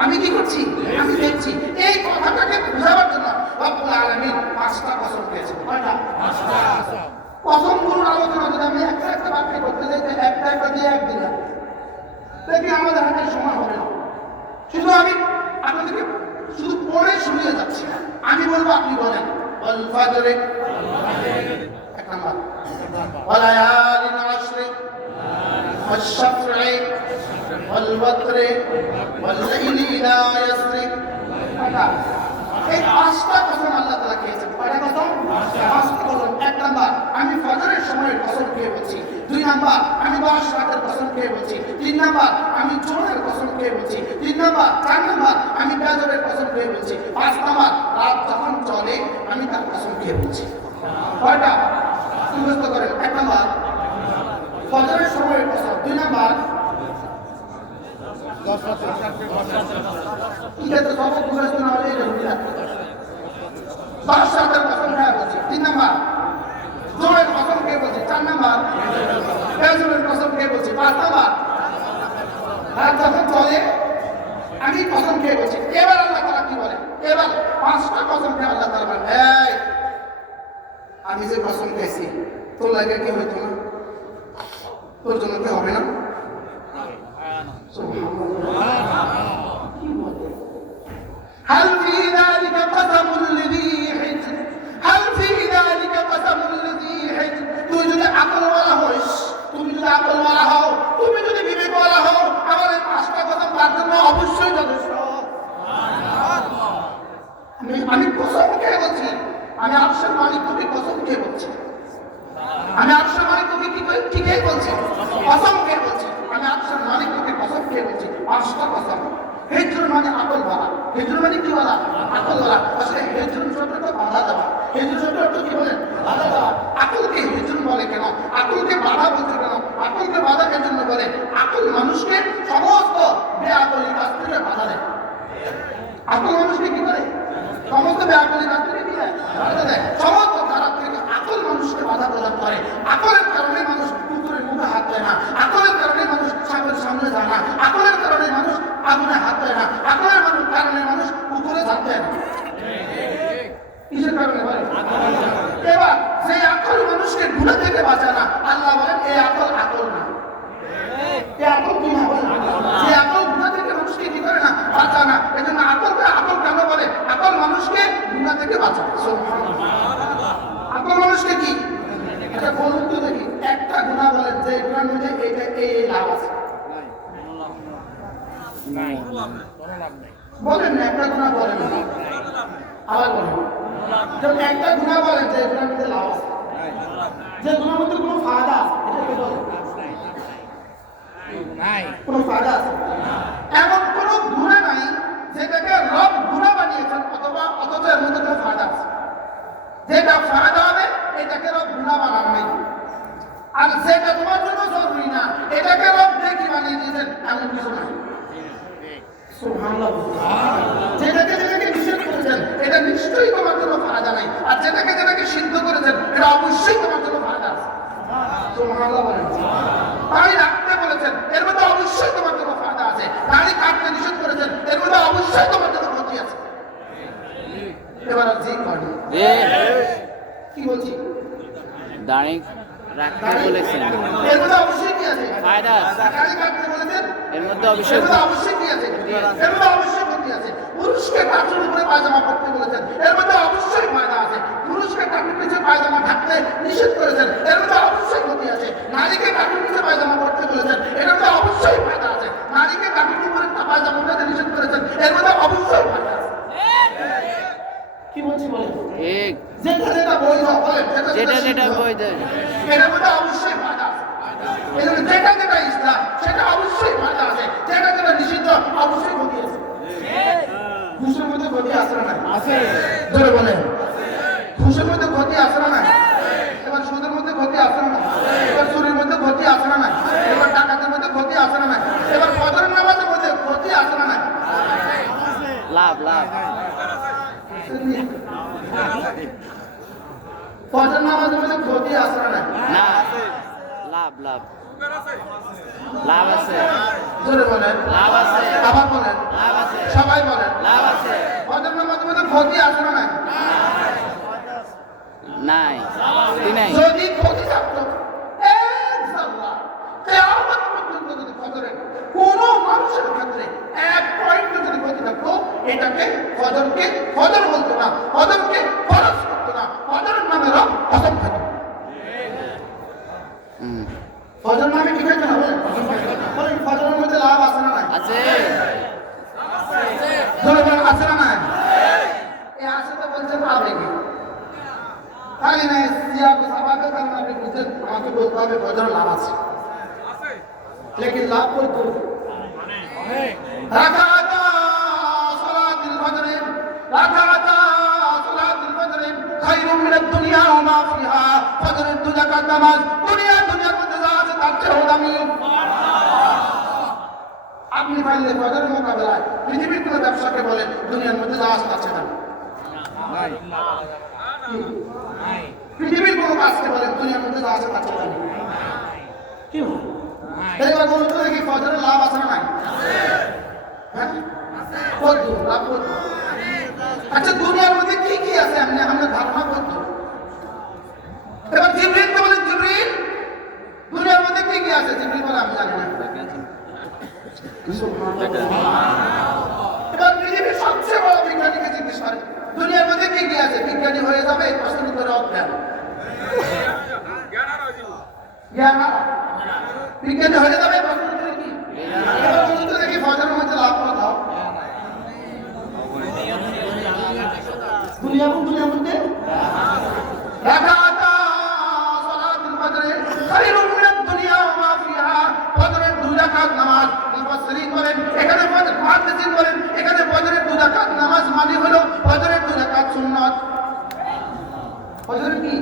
আমি কি করছি? আমি দেখছি। এই কথাটাকে বোঝাবার জন্য রব্বুল আলামিন 5টা কসম খেয়েছেন। কয়টা? 5টা কসম। কসমগুলোর আলোচনা যদি আমি একটা একটা বাক্যে করতে যাই একটা একটা দিয়ে একদিন দেখি আমাদের হাতে সময় হবে না। শুধু আমি আপনাদেরকে শুধু পড়ে শুনিয়ে যাচ্ছি, আমি বলবো আপনি বলেন। ওয়াল ফাজরে, এক নাম্বার। ওয়ালায়ালিন আশরি, ওয়াশ শাফঈ, ওয়াল ওয়াতরি, ওয়াল লাইলি ইযা ইয়াসরি। এই 5টা কসম আল্লাহ তাআলা খেয়েছেন। কয়টা কসম? 5টা কসম। এক নাম্বার, আমি ফজরের সময়ের কসম খেয়ে বলছি। 2 নাম্বার, আমি 10 রাতের কসম খেয়ে বলছি। 3 নাম্বার, আমি জোহরের কসম খেয়ে বলছি। 3 নাম্বার, 4 নাম্বার, আমি ফজরের কসম খেয়ে বলছি। 5 নাম্বার, রাত যখন চলে আমি তার কসম খেয়ে বলছি। কয়টা? মুখস্থ করেন। 1 নাম্বার ফজরের সময়ের কসম। 2 নাম্বার 10 রাতের ঠিক আছে, সব মুখস্থ না হলে এটা ভুলে যাবে। 10 রাতের কসম খেয়ে বলছি। 3 নাম্বার জোহরের কসম খেয়ে বলছি। 4 নাম্বার ফজরের কসম খেয়ে বলছি। 5 নাম্বার রাত যখন চলে আমি কসম খেয়ে বলছি। এবার আল্লাহ তাআলা কি বলে? এবার 5টা কসম খেয়ে আল্লাহ তাআলা বলেন, এই আমি যে কসম খেয়েছি তোর লাগে কি হইতো না? তোর জন্য কি হবে না? هل في ذلك قسم لذي حجر هل في ذلك قسم لذي حجر তুই যদি আকলওয়ালা হইস, তুমি যদি আকলওয়ালা হও, তুমি যদি বিবেকওয়ালা হও, আমার এই 5টা কসম তার জন্য অবশ্যই যথেষ্ট। আমি কসম খেয়ে বলছি, আমি আরশের মালিক তোকে কসম খেয়ে বলছি। আমি আরশের মালিক তোকে কি খেয়ে বলছি? কসম খেয়ে বলছি। আমি আরশের মালিক তোকে কসম খেয়ে বলছি। 5টা কসম। হিজর মানে আকল বলা। হিজর মানে কি বলা? আকল বলা। আসলে হিজর শব্দটা বাধা দেওয়া। হিজর শব্দ অর্থ কি বলেন? বাধা দেওয়া। আকলকে হিজর বলে কেন? আকলকে বাধা বলছে কেন? আকলকে বাধা কেন জন্য বলে? আকল মানুষকে সমস্ত বেআকলি কাজ থেকে বাধা দেয়। আকল মানুষকে কি করে? সমস্ত বেআকলি কাজ থেকে কি দেয়? বাধা দেয়। সমস্ত খারাপ থেকে আকল মানুষকে বাধা প্রদান করে। আকলের কারণে মানুষ কুকুরের মুখে হাত দেয় না। আকলের কারণে মানুষ সাপের সামনে যায় না। আকলের কারণে মানুষ আগুনে হাত দেয় না। আকলের কারণে মানুষ কুকুরে হাত দেয় না। কিসের কারণে হয়? এবার সেই আকল মানুষকে গুনাহ থেকে বাঁচায় না। আল্লাহ বলেন এই আকল আকল না। এই আকল কি না বলেন? এই আকল গুনাহ থেকে মানুষকে কি করে না? বাঁচায় না। এজন্য আকলকে আকল কেন বলে? আকল মানুষকে গুনাহ থেকে বাঁচায়। সুবহানাল্লাহ। আকল মানুষকে কি? এটা বলুন তো দেখি, একটা গুনাহ বলেন যে গুনাহের মধ্যে এইটা এই লাভ আছে। বলেন না, একটা গুনাহ বলেন না। আবার বলেন, যখন একটা গুনাহ বলেন যে গুনাহের মধ্যে লাভ আছে, যে গুনাহের মধ্যে কোনো ফায়দা আছে, এটা কি বলেন? নাই, কোনো ফায়দা আছে? এমন কোনো গুনাহ নাই যেটাকে রব গুনাহ বানিয়েছেন অথবা অথচ এর মধ্যে কোনো ফায়দা আছে। যেটা ফায়দা হবে এটাকে রব গুনাহ বানান নাই। আর যেটা তোমার জন্য জরুরি না এটাকে রব দেখি বানিয়ে দিয়েছেন, এমন কিছু নাই। সুবহানাল্লাহ। যেটাকে নিষেধ করেছেন এটা নিশ্চয়ই তোমার জন্য ফায়দা নাই। আর যেটাকে সিদ্ধ করেছেন এটা অবশ্যই তোমার জন্য ফায়দা আছে। সুবহানাল্লাহ বলেন। পানি রাখতে বলেছেন এর মধ্যে অবশ্যই তোমার জন্য ফায়দা আছে। দাড়ি কাটতে নিষেধ করেছেন এর মধ্যে অবশ্যই তোমার জন্য ক্ষতি আছে। এবার জি করি কি বলছি? দাড়ি রাখতে বলেছেন এর মধ্যে অবশ্যই কি আছে? ফায়দা আছে। দাড়ি কাটতে বলেছেন এর মধ্যে অবশ্যই কি আছে? এর মধ্যে অবশ্যই ক্ষতি আছে। পুরুষকে কাঠের উপরে পায়জামা পরতে বলেছেন এর মধ্যে অবশ্যই ফায়দা আছে। পুরুষকে কাঠের নিচে পায়জামা ঢাকতে নিষেধ করেছেন এর মধ্যে অবশ্যই ক্ষতি আছে। নারীকে কাঠের নিচে পায়জামা পরতে বলেছেন এর মধ্যে অবশ্যই ফায়দা আছে। নারীকে কাঠের উপরে পায়জামা পরতে নিষেধ করেছেন এর মধ্যে অবশ্যই ফায়দা আছে। কি বলছি বলেন? ঠিক যেটা যেটা বৈধ বলেন, যেটা যেটা সিদ্ধ, বৈধ এটার মধ্যে অবশ্যই ফায়দা আছে। এজন্য যেটা যেটা ইসলাম সেটা অবশ্যই ফায়দা আছে, যেটা যেটা নিষিদ্ধ অবশ্যই ক্ষতি আছে। ঘুষের মধ্যে ক্ষতি আছে না নাই? জোরে বলেন, ঘুষের মধ্যে ক্ষতি আছে না নাই? এবার সুদের মধ্যে ক্ষতি আছে না নাই? এবার চুরির মধ্যে ক্ষতি আছে না নাই? এবার ডাকাতের মধ্যে ক্ষতি আছে না নাই? এবার ফজরের নামাজের মধ্যে ক্ষতি আছে না নাই? লাভ লাভ ফজর নামাজের মধ্যে ক্ষতি আছে না নাই? না লাভ লাভ লাভ আছে জোরে বলেন, লাভ আছে আবার বলেন, লাভ আছে সবাই বলেন, লাভ আছে ফজর নামাজের মধ্যে ক্ষতি আছে না নাই? নাই ক্ষতি নাই যদি ক্ষতি থাকতো, ইনশাআল্লাহ কিয়ামত পর্যন্ত যদি ফজরে কোনো মানুষের ক্ষেত্রে 1 পয়েন্ট যদি ক্ষতি থাকতো, এটাকে ফজরকে ফজর বলতো না, ফজরকে ফরজ করতো না, ফজরের নামে রব কসম খেত। হুম, ফজর নামে কি খেত না বলেন? বলেন ফজরের মধ্যে লাভ আছে না নাই? আছে জোরে বলেন, আছে না নাই? এই আছে তো বলছেন আবেগে, তাই না? সিয়াব সাবাকে কারণ আপনি বুঝছেন, আমাকে বলতে হবে ফজরের লাভ আছে, लेकिन लाभ कोई तो रकाता सलातुल फज्र रकाता सलातुल फज्र खैरुम मिन दुनिया व मा फिहा फज्र दुनिया नामाज दुनियाর মধ্যে যা আছে তার চেয়ে দামি। আপনি পাইলে ফজরের মোকাবেলায় পৃথিবীর কোনো ব্যবসাকে বলেন দুনিয়ার মধ্যে যা আছে তার চেয়ে দামি। পৃথিবীর কোনো কাজকে বলেন দুনিয়ার মধ্যে যা আছে তার চেয়ে দামি। কি এবার বলতে দেখি ফজরের লাভ আছে না নাই? হ্যাঁ কত লাভ কত? আচ্ছা দুনিয়ার মধ্যে কি কি আছে আমরা ধারণা করত। এবার জিবরিল কে বলেন, জিবরিল দুনিয়ার মধ্যে কি কি আছে? জিবরিল বলে আমি জানি না। এবার পৃথিবীর সবচেয়ে বড় বিজ্ঞানীকে জিজ্ঞেস করেন দুনিয়ার মধ্যে কি কি আছে? বিজ্ঞানী হয়ে যাবে এই প্রশ্নের উত্তরে অজ্ঞান। জ্ঞান বিজ্ঞানী হয়ে যাবে প্রশ্নের উত্তরে কি? এবার বলতে দেখি ফজরের মধ্যে লাভ কথা দুনিয়ার মধ্যে রাকাতা সালাতুল ফজর খায়রুম মিনাদ দুনিয়া ওয়া মা ফিহা। ফজরের 2 রাকাত নামাজ মুফাসসিরিন বলেন, এখানে মুহাদ্দিসিন বলেন, এখানে ফজরের 2 রাকাত নামাজ মানে হলো ফজরের 2 রাকাত সুন্নাত। ফজরের কি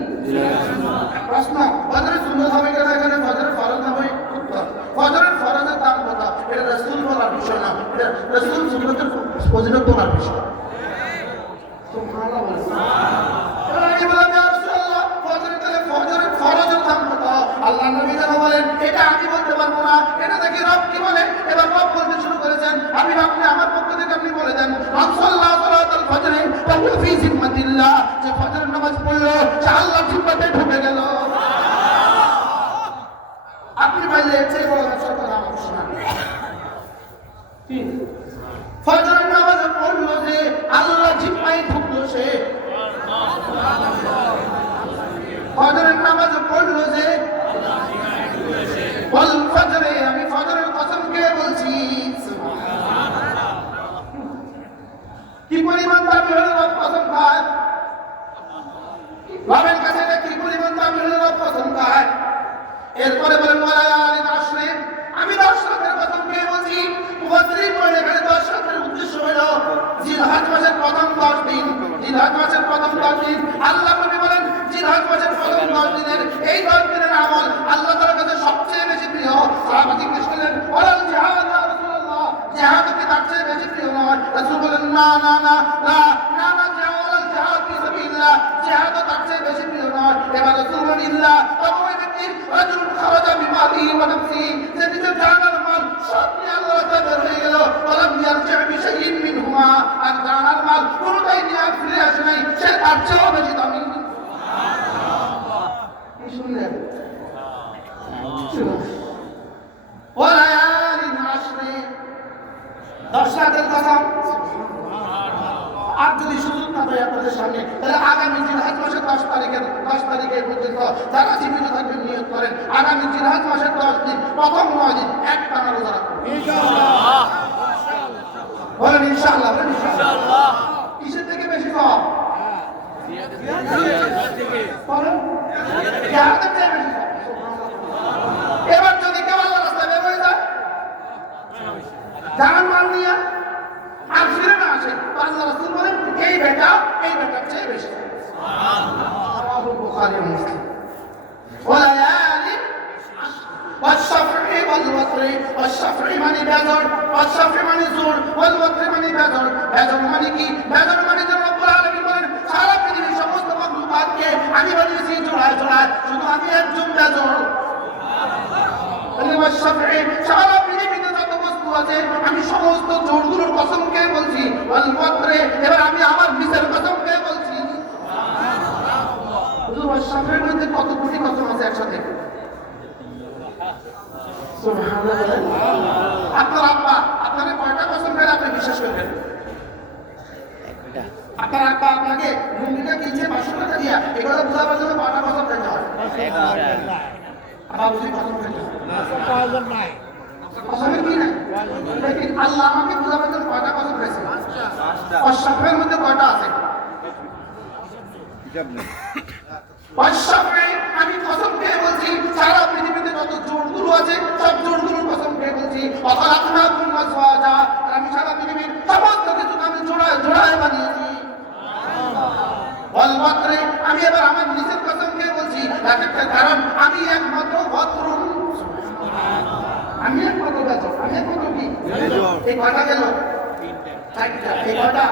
প্রশ্ন? ফজরের সুন্নাত হবে কেন? এখানে ফজরের ফরজ না হয় উত্তর। ফজরের ফরজের দাম কত? এটা রাসূল বলার বিষয় না, এটা রাসূল সুন্নাতের ফজিলত বলার বিষয়। সুবহানাল্লাহ বলেন। এবার আমি বললাম ইয়া রাসূলুল্লাহ ফজরের ফরজের দাম কত? আল্লাহর নবী যেন বলেন এটা আমি বলতে পারবো না, এটা দেখি রব কি বলে। এবার রব বলতে শুরু করেছেন, আমি আপনি আমার পক্ষ থেকে আপনি বলে দেন মান সাল্লা সালাতুল ফজর ফাহুয়া ফি জিম্মাতিল্লাহ, যে ফজরের নামাজ পড়লো সে আল্লাহর জিম্মাতে ঢুকে গেল। আপনি বললে এর চেয়ে বড় ব্যবসার কথা আমাকে শোনান। কি ফজরের নামাজ পড়লো যে আল্লাহর জিম্মায় ঢুকলো সে। ফজরের নামাজ পড়লো যে বল ফজরে, আমি ফজরের কসম খেয়ে বলছি কি পরিমাণ দামি হলো রব কসম খায়। রবের কাছে কি পরিমাণ দামি হলো রব কসম খায়। এরপরে বলেন ওয়ালায়ালিন আশরে, আমি 10 রাতের কসম খেয়ে বলছি। মুফাসসিরিন বলেন এখানে 10 রাতের উদ্দেশ্য হলো জিলহজ মাসের প্রথম 10 দিন। জিলহজ মাসের প্রথম 10 দিন আল্লাহ নবী বলেন জিলহজ মাসের প্রথম 10 দিনের এই 10 দিনের আমল আল্লাহ তাআলার কাছে সবচেয়ে বেশি প্রিয়। সাহাবা জিজ্ঞেস করলেন ওয়ালাল জিহাদ ইয়া রাসূলুল্লাহ, জিহাদ কি তার চেয়ে বেশি প্রিয় নয়? রাসূল বলেন না না না না না না, জিহাদ জিহাদ ফি সাবিলিল্লাহ, জিহাদ তার চেয়ে বেশি প্রিয় নয়। এবার রাসূল বলেন ইল্লা তবে ব্যক্তি রাজুল খারাজা বিমালিহি ওয়া নাফসিহি, যে নিজের জান আর মাল সব নিয়ে আল্লাহর রাস্তায় বের হয়ে গেল, ওয়ালাম ইয়ারজি বিশাইইন মিনহুমা, আর জান আর মাল কোনটাই নিয়ে ফিরে আসে নাই, সে তার চেয়েও বেশি দামি। কি শুনলেন? ওয়ালায়ালিন আশরে, 10 রাতের কসম। আর যদি সুযোগ না পাই আপনাদের সামনে, তাহলে আগামী জিলহজ মাসের 10 তারিখের পর্যন্ত যারা জীবিত থাকবেন নিয়ত করেন আগামী জিলহজ মাসের 10 দিন প্রথম 9 দিন একটানা রোজা রাখবেন ইনশাআল্লাহ। বলেন ইনশাআল্লাহ, বলেন ইনশাআল্লাহ। কিসের থেকে বেশি সওয়াব? বলেন, জিহাদের চেয়ে বেশি সব। এবার যদি কেউ আল্লাহর রাস্তায় বের হয়ে যায় জান মাল নিয়ে আর ফিরে না আসে, তো আল্লাহ রাসূল বলেন এই বেটার চেয়ে বেশি। রাওয়াহু বুখারী ও মুসলিম। ওয়ালায়ালি والشفع والوتر والشفع মানে বেজর والشفع মানে জোর والوتر মানে বেজর বেজর মানে কি বেজর মানে যে রব্বুল আলামিন বলেন সারা পৃথিবীর সমস্ত মাখলুকাতকে আমি বানিয়েছি জোড়ায় জোড়ায়, শুধু আমি একজন বেজর। والشفع সারা পৃথিবীতে যত বস্তু আছে আমি সমস্ত জোড়গুলোর কসম খেয়ে বলছি। والوتر এবার আমি আমার নিজের কসম খেয়ে বলছি। হুজুর والشفع এর মধ্যে কত কোটি কসম আছে একসাথে? আপনার আব্বা আপনাকে কয়টা কসম খেলে আপনি বিশ্বাস করবেন? আপনার আব্বা আপনাকে মুরগিটা কিনছে 500 টাকা দিয়া, এগুলো বোঝাবার জন্য কয়টা কসম খেতে হয়? আব্বা বুঝি কসম খেতে হয় কসমের কি নাই? লেকিন আল্লাহ আমাকে বোঝাবার জন্য কয়টা কসম খেয়েছে? 5টার মধ্যে কয়টা আছে? আমি কসম খেয়ে বলছি সারা পৃথিবীতে যত জোড়গুলো আছে সব জোড়গুলোর কসম খেয়ে বলছি। আমি সারা পৃথিবীর সমস্ত কিছু আমি জোড়ায় জোড়ায় বানিয়েছি। আমি এবার আমার নিজের কসম খেয়ে বলছি, কারণ আমি একমাত্র বত্রুন, আমি একমাত্র বেজর, আমি একমাত্র কি এই কয়টা গেল এই কয়টা।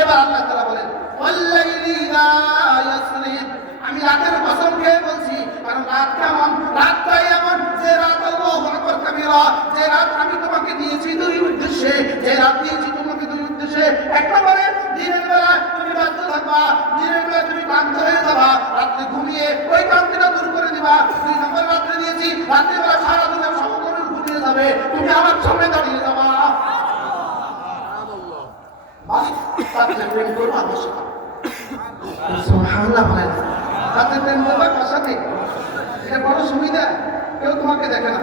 এবার আল্লাহ তাআলা বলেন ওয়াল্লাইলি লা ইয়াসরিব, আমি রাতের কসম খেয়ে বলছি, কারণ রাত কেমন, রাতটাই এমন যে রাত আল্লাহু আকবার কাবীরা, যে রাত আমি তোমাকে দিয়েছি দুই উদ্দেশ্যে, যে রাত দিয়েছি তোমাকে দুই উদ্দেশ্যে। এক নম্বরে দিনের বেলা তুমি ব্যস্ত থাকবা, দিনের বেলা তুমি ক্লান্ত হয়ে যাবা, রাত্রে ঘুমিয়ে ওই ক্লান্তিটা দূর করে দিবা। দুই নম্বর রাত্রে দিয়েছি রাত্রে বেলা সারা দিনের সমগ্র ঘুমিয়ে যাবে, তুমি আমার সামনে দাঁড়িয়ে যাবা। বাস রাত্রে প্রেম করবো আমার সাথে, সুবহানাল্লাহ বলেন। রাতে প্রেম করবা কার সাথে? এটা বড় সুবিধা, কেউ তোমাকে দেখে না।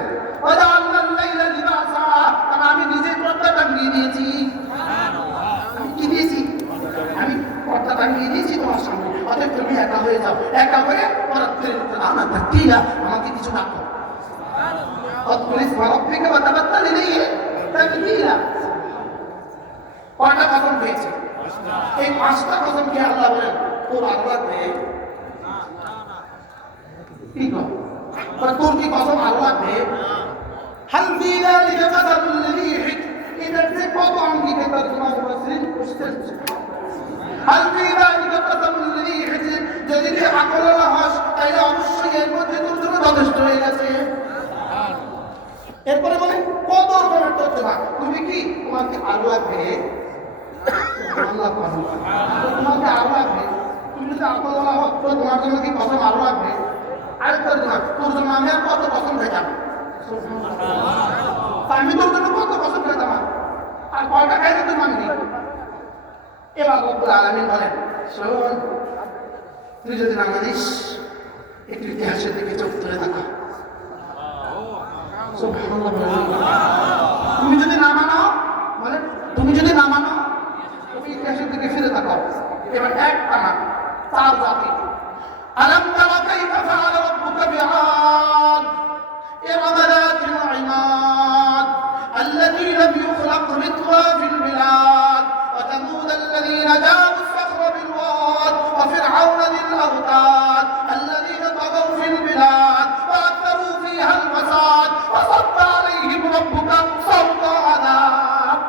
আমি নিজে পর্দা টাঙিয়ে দিয়েছি। আমি কি দিয়েছি? আমি পর্দা টাঙিয়ে দিয়েছি তোমার সামনে, অতএব তুমি একা হয়ে যাও, একা হয়ে আমাকে কিছু রাখো। কয়টা কসম খেয়েছে? এই 5টা কসম খেয়ে আল্লাহ বলেন তোর আল্লাহ তোর কি কসম আল্লাহ দে? হালফি যালিকা মাসালুল লিহিক, এটার যে কত আঙ্গিকে তরজমা মুফাসসিরিন করছেন। হালফি যালিকা মাসালুল লিহিক, যদি তুই আকলওয়ালা হস তাহলে অবশ্যই এর মধ্যে তোর জন্য যথেষ্ট হয়ে গেছে। এরপরে বলে কত রকমের তরজমা, তুমি কি তোমাকে আল্লাহ দে? আল্লাহ পাবে তোমাকে আরো লাগবে, তুমি যদি আকলওয়ালা হও তো তোমার জন্য কি কসম আরো লাগবে? আরেকটা তোর জন্য আমি আর কত কসম খেতাম, আমি তোর জন্য কত কসম খেতাম, আর কয়টা খাইতে তুই মানবি? এবার রব্বুল আলামিন বলেন শোন, তুই যদি না মানিস একটু ইতিহাসের দিকে চোখ তুলে থাকা। তুমি যদি না মানো, মানে তুমি যদি না মানো তুমি ইতিহাসের দিকে ফিরে থাকো। এবার এক টানা 4 জাতি। ألم تر كيف فعل ربك بعاد إرم ذات العماد التي لم يخلق مثلها في البلاد وثمود الذين جابوا الصخر بالواد وفرعون ذي الأوتاد الذين طغوا في البلاد فأكثروا فيها الفساد فصب عليهم ربك صوت عذاب।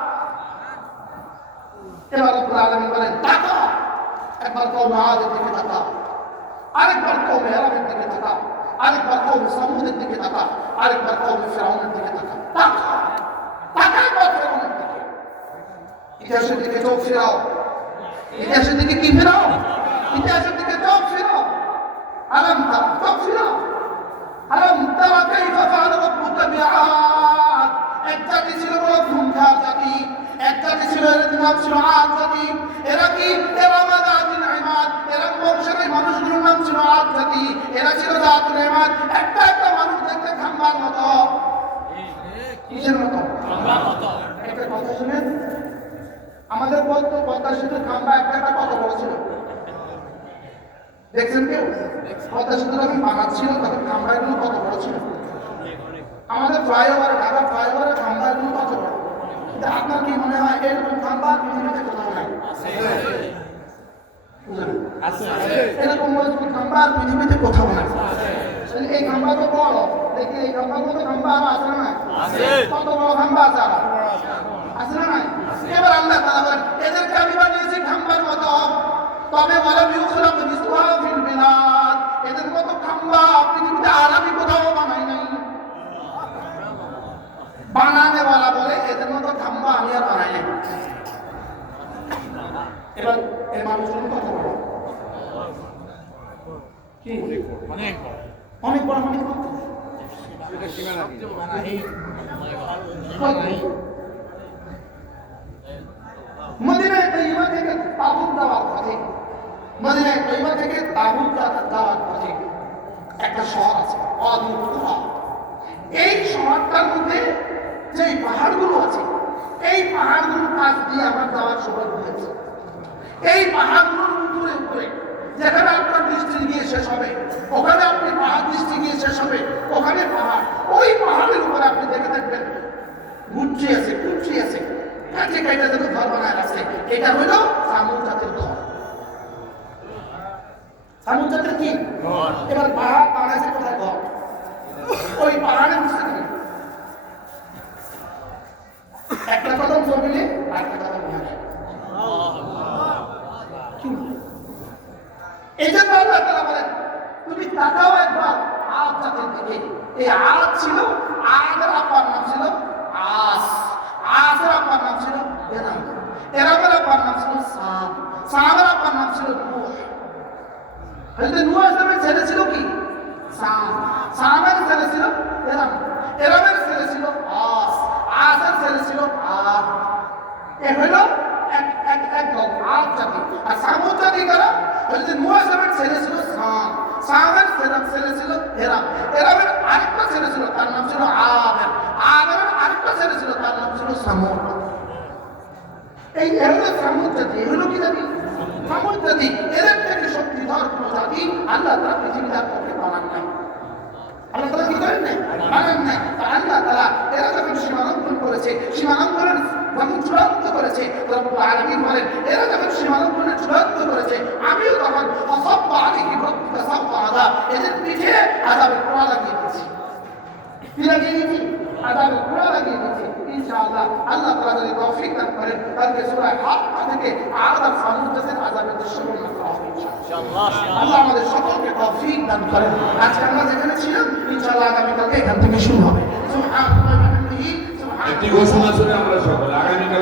এবার রব্বুল আলামিন বলেন তাকা, একবার কওম আদের দিকে তাকা, আরেকবার কওম এরামের দিকে তাকা, আরেকবার কওম সামুদের দিকে তাকা, আরেকবার কওম ফিরআউনের দিকে তাকা। তাকা তাকা একবার ফিরআউনের দিকে। ইতিহাসের দিকে চোখ ফেরাও, ইতিহাসের দিকে কি ফেরাও? ইতিহাসের দিকে চোখ ফেরাও। আলাম তারা, চোখ ফেরাও। আলাম তারা কাইফা ফাআলা রাব্বুকা বিআদ, এক জাতি ছিল বড় খুনখার জাতি, এক জাতি ছিল এর নাম ছিল আদ জাতি। এরা কি? এরা মাদাতিন ইমাদ, এরা বংশের মানুষগুলোর নাম ছিল আদ জাতি। এরা ছিল জাতুল ইমাদ, একটা একটা মানুষ দেখতে খাম্বার মতো। কিসের মতো? খাম্বার মতো। একটা কথা শুনেন, আমাদের পদ্মা সেতুর খাম্বা একটা একটা কত বড় ছিল? দেখছেন কেউ? পদ্মা সেতু যখন বানাচ্ছিল তখন খাম্বাগুলো কত বড় ছিল? আমাদের ফ্লাইওভার, ঢাকা ফ্লাইওভারের খাম্বাগুলো কত বড়? কিন্তু আপনার কি মনে হয় এরকম খাম্বা পৃথিবীতে কোথাও নাই? এরকম মজবুত খাম্বা পৃথিবীতে কোথাও নাই। এই খাম্বা তো বড়, দেখি এই খাম্বার মতো খাম্বা আর আছে না? কত বড় খাম্বা আছে? আছে না নাই? এবার আল্লাহ তাআলা বলেন এদেরকে আমি বানিয়েছি খাম্বার মতো, তবে ওয়ালাম ইউখলাক মিসলুহা ফিল বিলাদ, এদের মতো খাম্বা পৃথিবীতে আর আমি কোথাও বানাই নাই। বানানেওয়ালা বলে এদের মতো খাম্বা আমি আর বানাই নাই। এবার এই মানুষগুলো কত বড়? কি অনেক বড়, অনেক বড়, অনেক বড়। মদিনায় তৈয়বা থেকে তাবুত যাওয়ার পথে, মদিনায় তৈয়বা থেকে তাবুত যাওয়ার পথে একটা শহর আছে অদূর কুফা। এই শহরটার মধ্যে যে পাহাড়গুলো আছে, এই পাহাড়গুলোর কাছ দিয়ে আমার যাওয়ার সৌভাগ্য হয়েছে। এই পাহাড়গুলোর উপরে উপরে যেখানে আপনার দৃষ্টি গিয়ে শেষ হবে, ওখানে আপনি পাহাড় দৃষ্টি গিয়ে শেষ হবে, ওখানে পাহাড়। ওই পাহাড়ের উপরে আপনি দেখে থাকবেন গুচ্ছি আছে, কুচ্ছি আছে, কাছে কাইটা যেন ঘর বানায় আছে। এটা হইল সামুদ জাতের ঘর। সামুদ জাতের কি? এবার পাহাড় বানাইছে কোথায়? ঘর। ওই পাহাড়ে বুঝতে পারি একটা কদম জমিনে আরেকটা কদম ভাঙে। এই জন্য আল্লাহ তাআলা বলেন তুমি তাকাও একবার আদ জাতের দিকে। এই আদ ছিল, আদের আব্বার নাম ছিল আস, আসের আব্বার নাম ছিল এরাম, এরামের আব্বার নাম ছিল সাম, সামের আব্বার নাম ছিল নূহ। হযরত নূহ আলাইহিস ছেলে ছিল কি? সাম, সামের ছেলে ছিল এরাম, এরামের ছেলে ছিল আস, আসের ছেলে ছিল আদ। এ হইল এক দল আদ জাতি। আর সামুদ জাতি কারা? হযরত নূহ আলাইহিস ছেলে ছিল সাম, সামের ছেলে ছিল এরাম, এরামের আরেকটা ছেলে ছিল তার নাম ছিল আদের, আদের আরেকটা ছেলে ছিল তার নাম ছিল সামুদ। এই হলো সামুদ জাতি। হলো কি জাতি? সামুদ জাতি। এদের থেকে শক্তিধর কোন জাতি আল্লাহ তাআলা পৃথিবীতে কাউকে বানান নাই। আল্লাহ তাআলা কি করেন নাই? বানান নাই। তা আল্লাহ তাআলা এরা যখন সীমালঙ্ঘন করেছে, সীমালঙ্ঘনের যখন চূড়ান্ত করেছে, রব্বুল আলামিন বলেন এরা যখন সীমালঙ্ঘনের চূড়ান্ত করেছে, আমিও তখন অসব্বা আলাইহি রাব্বুকা সাব্বা আযাব, এদের পিঠে আযাবের কোড়া লাগিয়ে দিয়েছি। কি লাগিয়ে দিয়েছি? আযাবের কোড়া লাগিয়ে দিয়েছি। ইনশাআল্লাহ আল্লাহ তাআলা যদি তৌফিক দান করেন, তাহলে সূরা হাক্কা থেকে আদ আর সামুদ জাতের আযাবের দৃশ্য বর্ণনা করা হবে ইনশাআল্লাহ। আল্লাহ আমাদের সকলকে তৌফিক দান করেন। আজকে আমরা যেখানে ছিলাম ইনশাআল্লাহ আগামীকালকে এখান থেকে শুরু হবে। সুবহানাল্লাহি ওয়া বিহামদিহি। একটি ঘোষণা শুনে আমরা সকলে আগামীকাল